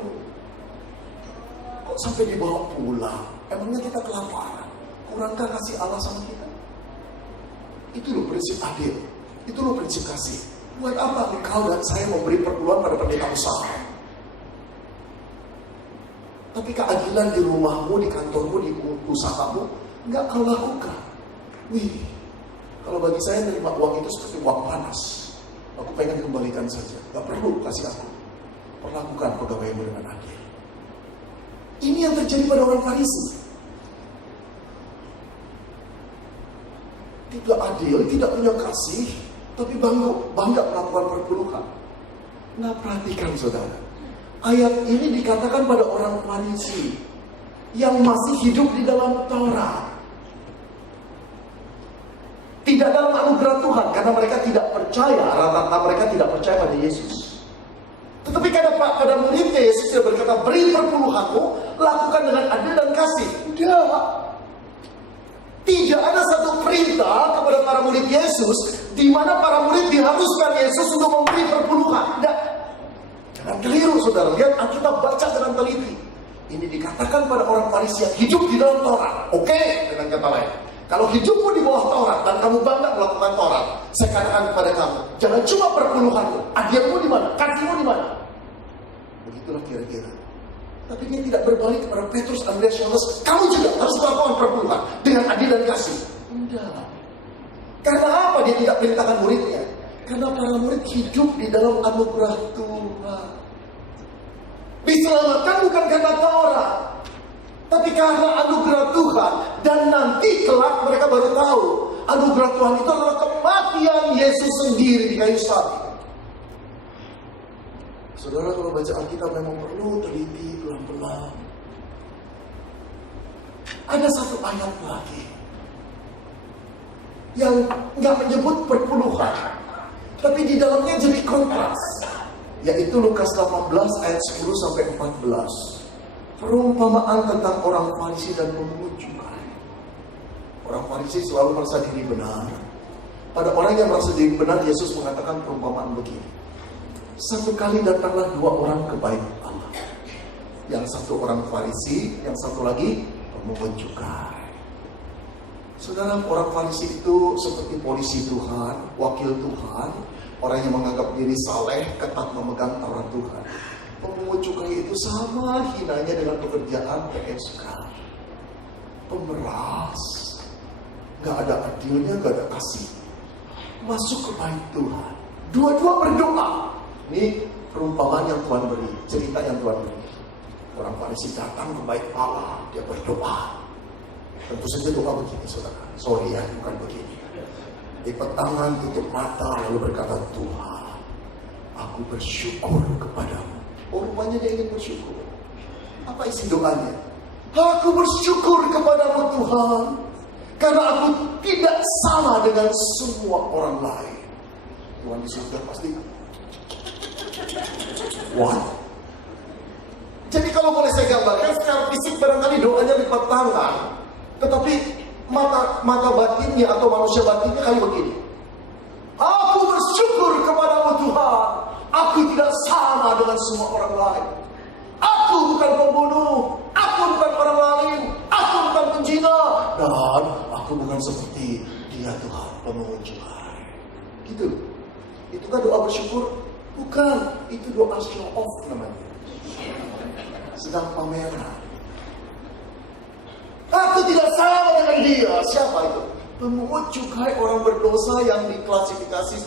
Kok sampai dibawa pulang? Emangnya kita kelaparan? Kurangkah kasih Allah sama kita? Itu loh prinsip adil. Itu loh prinsip kasih. Buat apa engkau dan saya memberi perpuluhan pada pendeta usaha? Tapi keadilan di rumahmu, di kantormu, di usahamu enggak kau lakukan. Wih, kalau bagi saya menerima uang itu seperti uang panas. Aku pengen kembalikan saja. Gak perlu kasih aku. Perlakukan pegawaimu dengan adil. Ini yang terjadi pada orang Farisi. Tidak adil, tidak punya kasih, tapi bangga melakukan perpuluhan. Nah, perhatikan saudara. Ayat ini dikatakan pada orang Farisi yang masih hidup di dalam Taurat. Tidak dalam anugerah Tuhan, karena mereka tidak percaya, rata-rata mereka tidak percaya pada Yesus. Tetapi pada muridnya Yesus tidak berkata, beri perpuluhanmu, lakukan dengan adil dan kasih. Tidak ada satu perintah kepada para murid Yesus di mana para murid diharuskan Yesus untuk memberi perpuluhan. Tidak. Jangan keliru saudara, lihat Alkitab, baca dengan teliti. Ini dikatakan pada orang Farisi yang hidup di dalam Taurat. Oke, dengan kata lain, kalau hidupmu di bawah Taurat dan kamu bangga melakukan Taurat, saya katakan kepada kamu, jangan cuma perpuluhanmu, adilmu di mana, kasihmu di mana. Begitulah kira-kira. Tapi dia tidak berbalik kepada Petrus, Andreas, Yohanes, kamu juga harus melakukan perpuluhan dengan adil dan kasih. Enggak. Karena apa dia tidak perintahkan muridnya? Karena para murid hidup di dalam anugerah Tuhan. Diselamatkan bukan karena Taurat, tapi karena anugerah Tuhan. Dan nanti kelak mereka baru tahu anugerah Tuhan itu adalah kematian Yesus sendiri di kayu salib. Saudara, kalau baca Alkitab memang perlu teliti pelan-pelan. Ada satu ayat lagi yang nggak menyebut perpuluhan, tapi di dalamnya jadi kontras, yaitu Lukas 18 ayat 10 sampai 14. Perumpamaan tentang orang Farisi dan pemungut cukai. Orang Farisi selalu merasa diri benar. Pada orang yang merasa diri benar, Yesus mengatakan perumpamaan begini. Satu kali datanglah 2 orang ke bait Allah. Yang satu orang Farisi, yang satu lagi pemungut cukai. Saudara, orang Farisi itu seperti polisi Tuhan, wakil Tuhan, orang yang menganggap diri saleh, ketat memegang Taurat Tuhan. Pemungut cukai itu sama hinanya dengan pekerjaan PSK, pemeras, gak ada adilnya, gak ada kasih. Masuk ke bait Tuhan, dua-dua berdoa. Ini perumpamaan yang Tuhan beri, cerita yang Tuhan beri. Orang Farisi datang ke bait Allah, dia berdoa. Tentu saja doa begini, saudara. Sorry ya, bukan begini. Lipat tangan, tutup mata, lalu berkata, Tuhan, aku bersyukur kepadamu. Oh, rupanya dia ingin bersyukur. Apa isi doanya? Aku bersyukur kepadamu Tuhan, karena aku tidak sama dengan semua orang lain. Tuhan di surga pasti, what? Jadi kalau boleh saya gambarkan, secara fisik barangkali doanya lipat tangan, tetapi mata batinnya atau manusia batinnya kali begini. Aku bersyukur kepadamu Tuhan, aku tidak sama dengan semua orang lain. Aku bukan pembunuh, aku bukan orang lain, aku bukan penjina, dan aku bukan seperti dia Tuhan, pemungut cukai. Gitu. Itu kan doa bersyukur? Bukan, itu doa show off namanya. Sedang pameran. Aku tidak sama dengan dia. Siapa itu? Pemungut cukai, orang berdosa yang diklasifikasi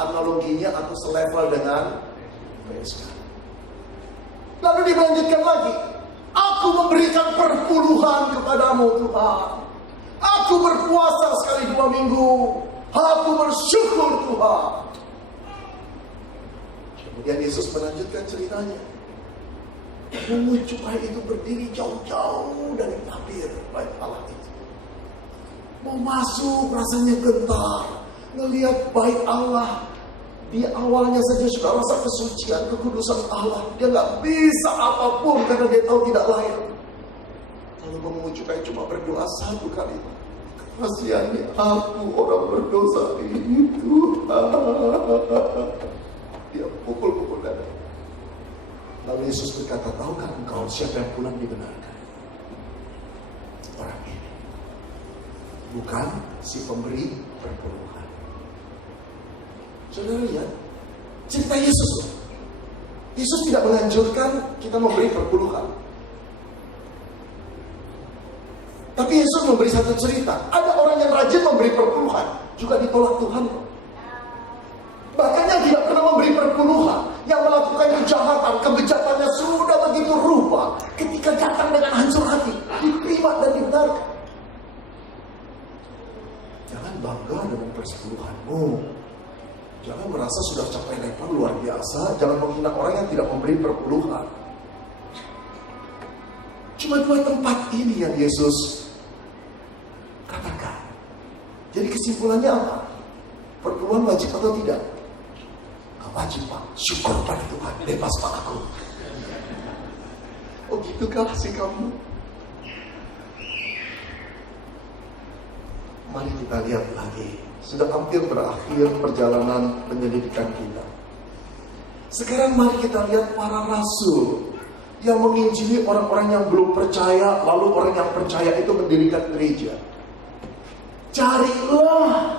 analoginya atau selevel dengan PSK. Lalu dilanjutkan lagi. Aku memberikan perpuluhan kepadamu Tuhan. Aku berpuasa sekali 2 minggu. Aku bersyukur Tuhan. Kemudian Yesus melanjutkan ceritanya. Pemungut cukai itu berdiri jauh-jauh dari tabir bait Allah itu. Mau masuk rasanya gentar. Ngelihat bait Allah. Di awalnya saja sudah rasa kesucian, kekudusan Allah. Dia nggak bisa apapun karena dia tahu tidak layak. Lalu pemungut cukai cuma berdoa 1 kali. Kasihannya aku orang berdosa ini Tuhan. Dia pukul-pukul dada. Lalu Yesus berkata, tahukah engkau siapa yang pulang dibenarkan? Orang ini. Bukan si pemberi perpuluhan. Saudara lihat, cerita Yesus. Yesus tidak menganjurkan kita memberi perpuluhan. Tapi Yesus memberi satu cerita. Ada orang yang rajin memberi perpuluhan, juga ditolak Tuhan. Bahkan yang tidak pernah memberi perpuluhan, yang melakukan kejahatan, kebejatannya sudah begitu rupa, ketika datang dengan hancur hati, diterima dan dibenarkan. Jangan bangga dengan persepuluhanmu. Jangan merasa sudah capai level luar biasa. Jangan menghina orang yang tidak memberi perpuluhan. Cuma 2 tempat ini yang Yesus katakan. Jadi kesimpulannya apa? Perpuluhan wajib atau tidak? Wajib Pak, syukur pada Tuhan, bebas Pak aku. Oh gitukah sih kamu? Mari kita lihat lagi. Sudah hampir berakhir perjalanan penyelidikan kita. Sekarang mari kita lihat para rasul yang menginjili orang-orang yang belum percaya, lalu orang yang percaya itu mendirikan gereja. Carilah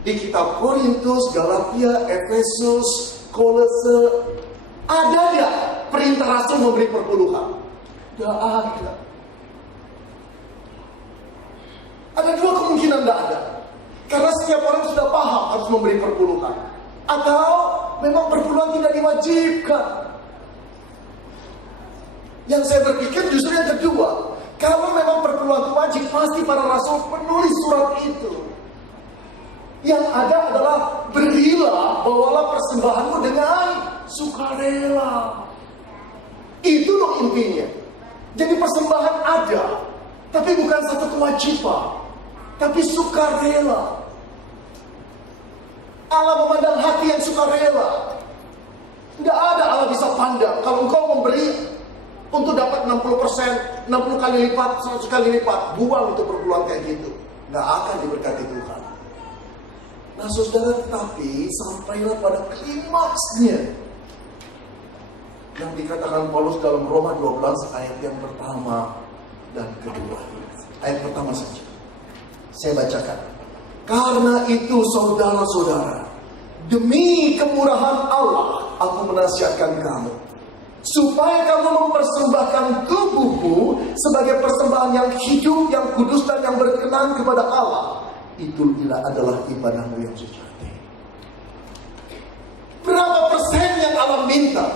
di kitab Korintus, Galatia, Efesus, Kolose, ada nggak perintah rasul memberi perpuluhan? Nggak ada. Ada 2 kemungkinan nggak ada. Karena setiap orang sudah paham harus memberi perpuluhan. Atau memang perpuluhan tidak diwajibkan. Yang saya berpikir justru yang kedua. Kalau memang perpuluhan itu wajib, pasti para rasul penulis surat itu. Yang ada adalah berilah, bawalah persembahanmu dengan sukarela. Itu loh intinya. Jadi persembahan ada, tapi bukan satu kewajiban, tapi sukarela. Allah memandang hati yang sukarela. Tidak ada Allah bisa pandang. Kalau engkau memberi untuk dapat 60%, 60 kali lipat, 100 kali lipat, buang untuk perpuluhan kayak gitu. Nggak akan diberkati Tuhan. Nah saudara, tetapi sampailah pada klimaksnya yang dikatakan Paulus dalam Roma 12 ayat yang pertama dan kedua. Ayat pertama saja. Saya bacakan. Karena itu saudara-saudara, demi kemurahan Allah, aku menasihatkan kamu, supaya kamu mempersembahkan tubuhmu sebagai persembahan yang hidup, yang kudus, dan yang berkenan kepada Allah. Itu adalah ibadahmu yang sejati. Berapa persen yang Allah minta?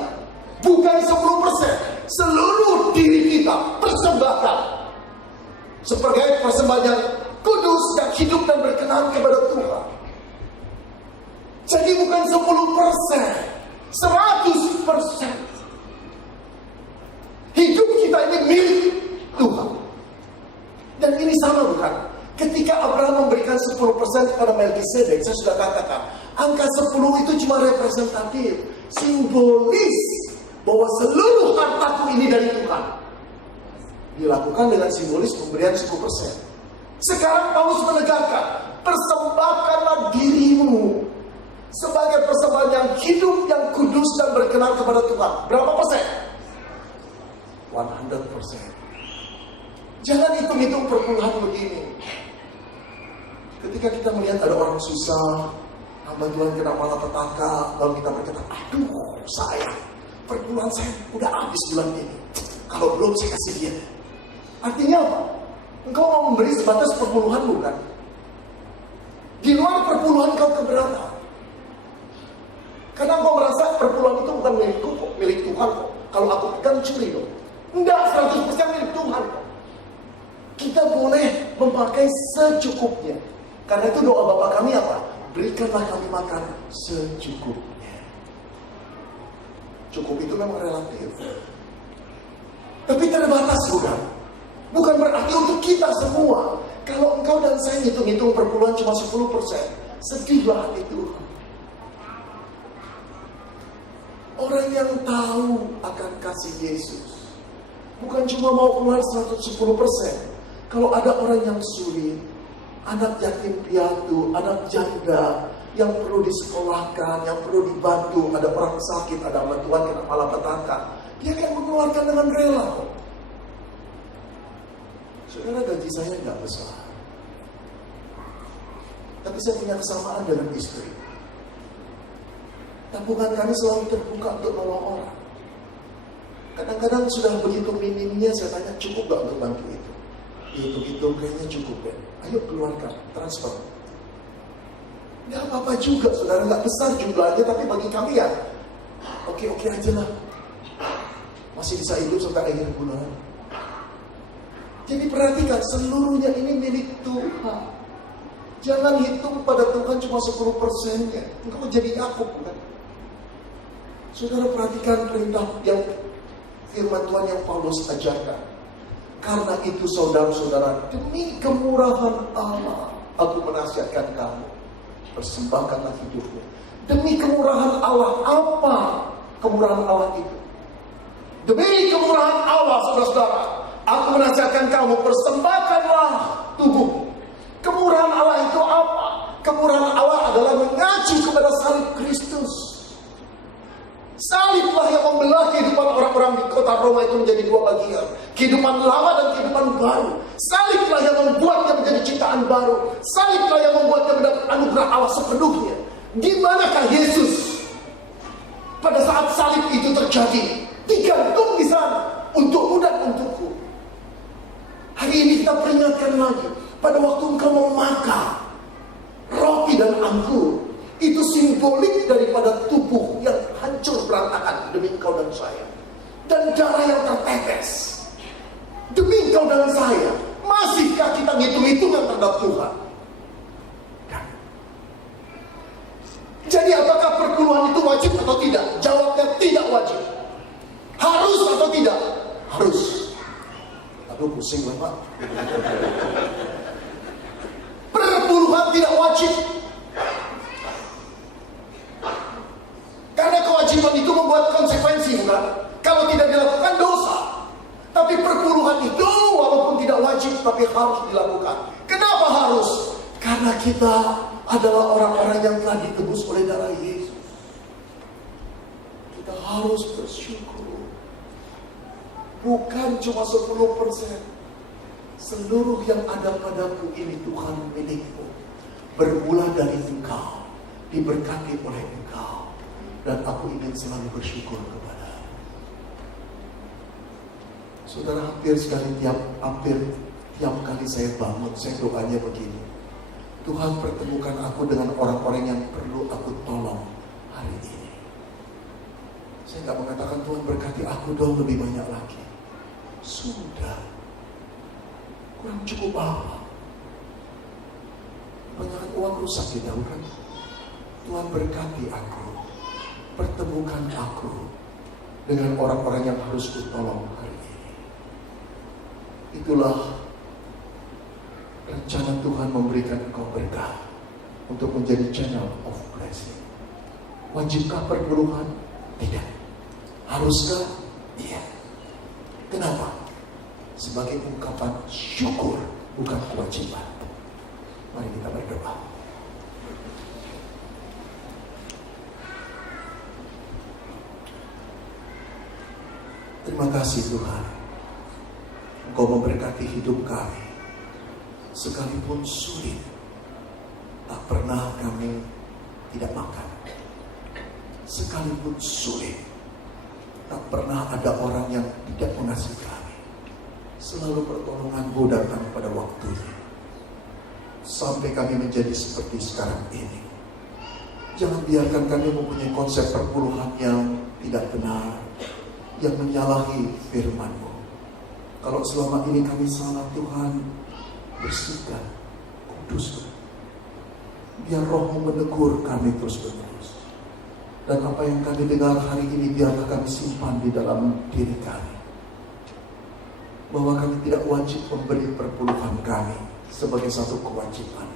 Bukan 10%. Seluruh diri kita persembahkan sebagai persembahan yang kudus, yang hidup, dan berkenan kepada Tuhan. Jadi bukan 10%, 100%. Hidup kita ini milik Tuhan. Dan ini sama bukan? Ketika Abraham memberikan 10% kepada Melkisedek, saya sudah katakan, angka 10 itu cuma representatif, simbolis bahwa seluruh hartaku ini dari Tuhan. Dilakukan dengan simbolis pemberian 10%. Sekarang Paulus menegakkan, persembahkanlah dirimu sebagai persembahan yang hidup, yang kudus, dan berkenan kepada Tuhan. Berapa persen? 100%. Jangan hitung-hitung perpuluhan begini. Ketika kita melihat ada orang susah, hamba Tuhan kena malapetaka, lalu kita berkata, aduh sayang, perpuluhan saya udah habis bulan ini. Kalau belum saya kasih dia. Artinya apa? Engkau mau memberi sebatas perpuluhan bukan? Di luar perpuluhan kau keberatan. Karena kau merasa perpuluhan itu bukan milikku kok, milik Tuhan kok. Kalau aku pegang curi dong. Enggak, 100% milik Tuhan kok. Kita boleh memakai secukupnya. Karena itu doa Bapa kami apa? Berikanlah kami makan secukupnya. Cukup itu memang relatif. Tapi terbatas bukan? Bukan berarti untuk kita semua. Kalau engkau dan saya hitung-hitung perpuluhan cuma 10%, sedihlah hati Tuhan. Orang yang tahu akan kasih Yesus bukan cuma mau keluar 110%. Kalau ada orang yang sulit, anak yatim piatu, anak janda yang perlu disekolahkan, yang perlu dibantu, ada orang sakit, ada bantuan kena malapetaka, dia akan mengeluarkan dengan rela. Saudara, gaji saya nggak besar, tapi saya punya kesamaan dengan istri. Tabungan kami selalu terbuka untuk nolong orang. Kadang-kadang sudah begitu minimnya, saya tanya, cukup gak untuk bantu itu? Hitung-hitung kayaknya cukup ya. Ayo keluarkan, transfer. Gak apa-apa juga, saudara, gak besar jumlahnya, tapi bagi kami ya oke-oke aja lah. Masih bisa hidup sampai akhir bulan. Jadi perhatikan, seluruhnya ini milik Tuhan. Jangan hitung pada Tuhan cuma 10%-nya. Engkau jadi Yakub kan? Saudara, perhatikan perintah yang firman Tuhan yang Paulus ajarkan. Karena itu saudara-saudara, demi kemurahan Allah, aku menasihatkan kamu, persembahkanlah hidupmu. Demi kemurahan Allah, apa kemurahan Allah itu? Demi kemurahan Allah, saudara-saudara, aku menasihatkan kamu, persembahkanlah tubuh. Kemurahan Allah itu apa? Kemurahan Allah adalah mengacu kepada salib Kristus. Saliblah yang membelah kehidupan orang-orang di kota Roma itu menjadi dua bagian. Kehidupan lama dan kehidupan baru. Saliblah yang membuatnya menjadi ciptaan baru. Saliblah yang membuatnya mendapat anugerah Allah sepenuhnya. Di manakah Yesus pada saat salib itu terjadi? Digantung di sana untukmu dan untukku. Hari ini kita peringatkan lagi, pada waktu engkau memakan roti dan anggur, itu simbolik daripada tubuh yang hancur berantakan demi engkau dan saya, dan darah yang tertetes demi engkau dan saya. Masihkah kita ngitung-hitungan terhadap Tuhan? Jadi apakah perpuluhan itu wajib atau tidak? Jawabnya tidak wajib. Harus atau tidak? Harus. Aduh pusing lah Pak. Perpuluhan tidak wajib. Karena kewajiban itu membuat konsekuensi, bukan? Kalau tidak dilakukan dosa. Tapi perpuluhan itu walaupun tidak wajib, tapi harus dilakukan. Kenapa harus? Karena kita adalah orang-orang yang telah ditebus oleh darah Yesus. Kita harus bersyukur. Bukan cuma 10%, Seluruh yang ada padaku ini Tuhan milikmu. Bermula dari Engkau, diberkati oleh Engkau, dan aku ingin selalu bersyukur kepada. Saudara, hampir tiap kali saya bangun, saya doanya begini. Tuhan, pertemukan aku dengan orang-orang yang perlu aku tolong hari ini. Saya nggak mengatakan Tuhan berkati aku dong lebih banyak lagi. Sudah. Kurang cukup apa? Kebanyakan uang rusak di daunan. Tuhan berkati aku. Pertemukan aku dengan orang-orang yang harus kutolong hari ini. Itulah rencana Tuhan memberikan engkau berkah untuk menjadi channel of blessing. Wajibkah perpuluhan? Tidak. Haruskah? Iya. Kenapa? Sebagai ungkapan syukur, bukan kewajiban. Mari kita berdoa. Terima kasih Tuhan, Engkau memberkati hidup kami. Sekalipun sulit, tak pernah kami tidak makan. Sekalipun sulit, tak pernah ada orang yang tidak mengasihi kami. Selalu pertolongan-Mu datang pada waktunya. Sampai kami menjadi seperti sekarang ini. Jangan biarkan kami mempunyai konsep perpuluhan yang tidak benar, yang menyalahi firman-Mu. Kalau selama ini kami salah, Tuhan, bersihkan, kuduskan. Biar Roh-Mu menegur kami terus-menerus. Dan apa yang kami dengar hari ini biarlah kami simpan di dalam diri kami. Bahwa kami tidak wajib memberi perpuluhan kami sebagai satu kewajiban.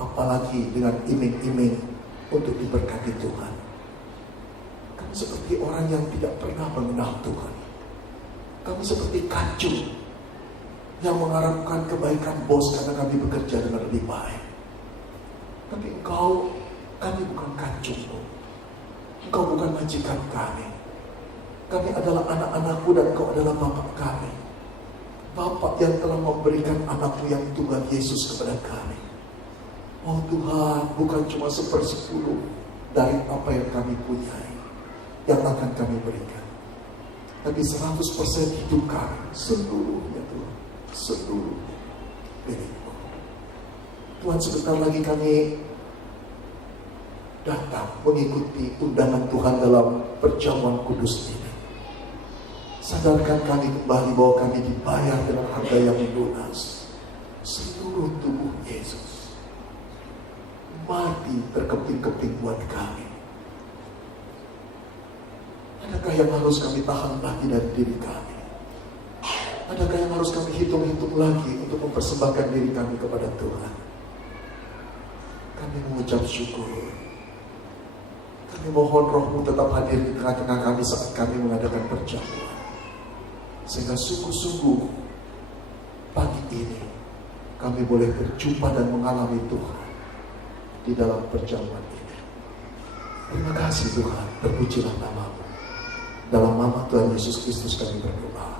Apalagi dengan iming-iming untuk diberkati Tuhan. Kami seperti orang yang tidak pernah mengenal Tuhan. Kami seperti kacung yang mengharapkan kebaikan bos karena kami bekerja dengan lebih baik. Tapi Engkau, kami bukan kacung-Mu. Engkau bukan majikan kami. Kami adalah anak-anak-Mu dan Engkau adalah Bapak kami. Bapak yang telah memberikan anak-Mu yang Tuhan Yesus kepada kami. Oh Tuhan, bukan cuma 1/10 dari apa yang kami punyai yang akan kami berikan. Tapi 100% hidup kami, seluruhnya Tuhan, seluruhnya milik-Mu. Tuhan, sebentar lagi kami datang mengikuti undangan Tuhan dalam perjamuan kudus ini. Sadarkan kami kembali bahwa kami dibayar dengan harga yang lunas. Seluruh tubuh Yesus mati terkeping-keping buat kami. Adakah yang harus kami tahan lagi dari diri kami? Adakah yang harus kami hitung-hitung lagi untuk mempersembahkan diri kami kepada Tuhan? Kami mengucap syukur. Kami mohon Roh-Mu tetap hadir di tengah-tengah kami saat kami mengadakan perjamuan. Sehingga sungguh-sungguh pagi ini kami boleh berjumpa dan mengalami Tuhan di dalam perjamuan ini. Terima kasih Tuhan, terpujilah nama-Mu. Dalam nama Tuhan Yesus Kristus kami berdoa.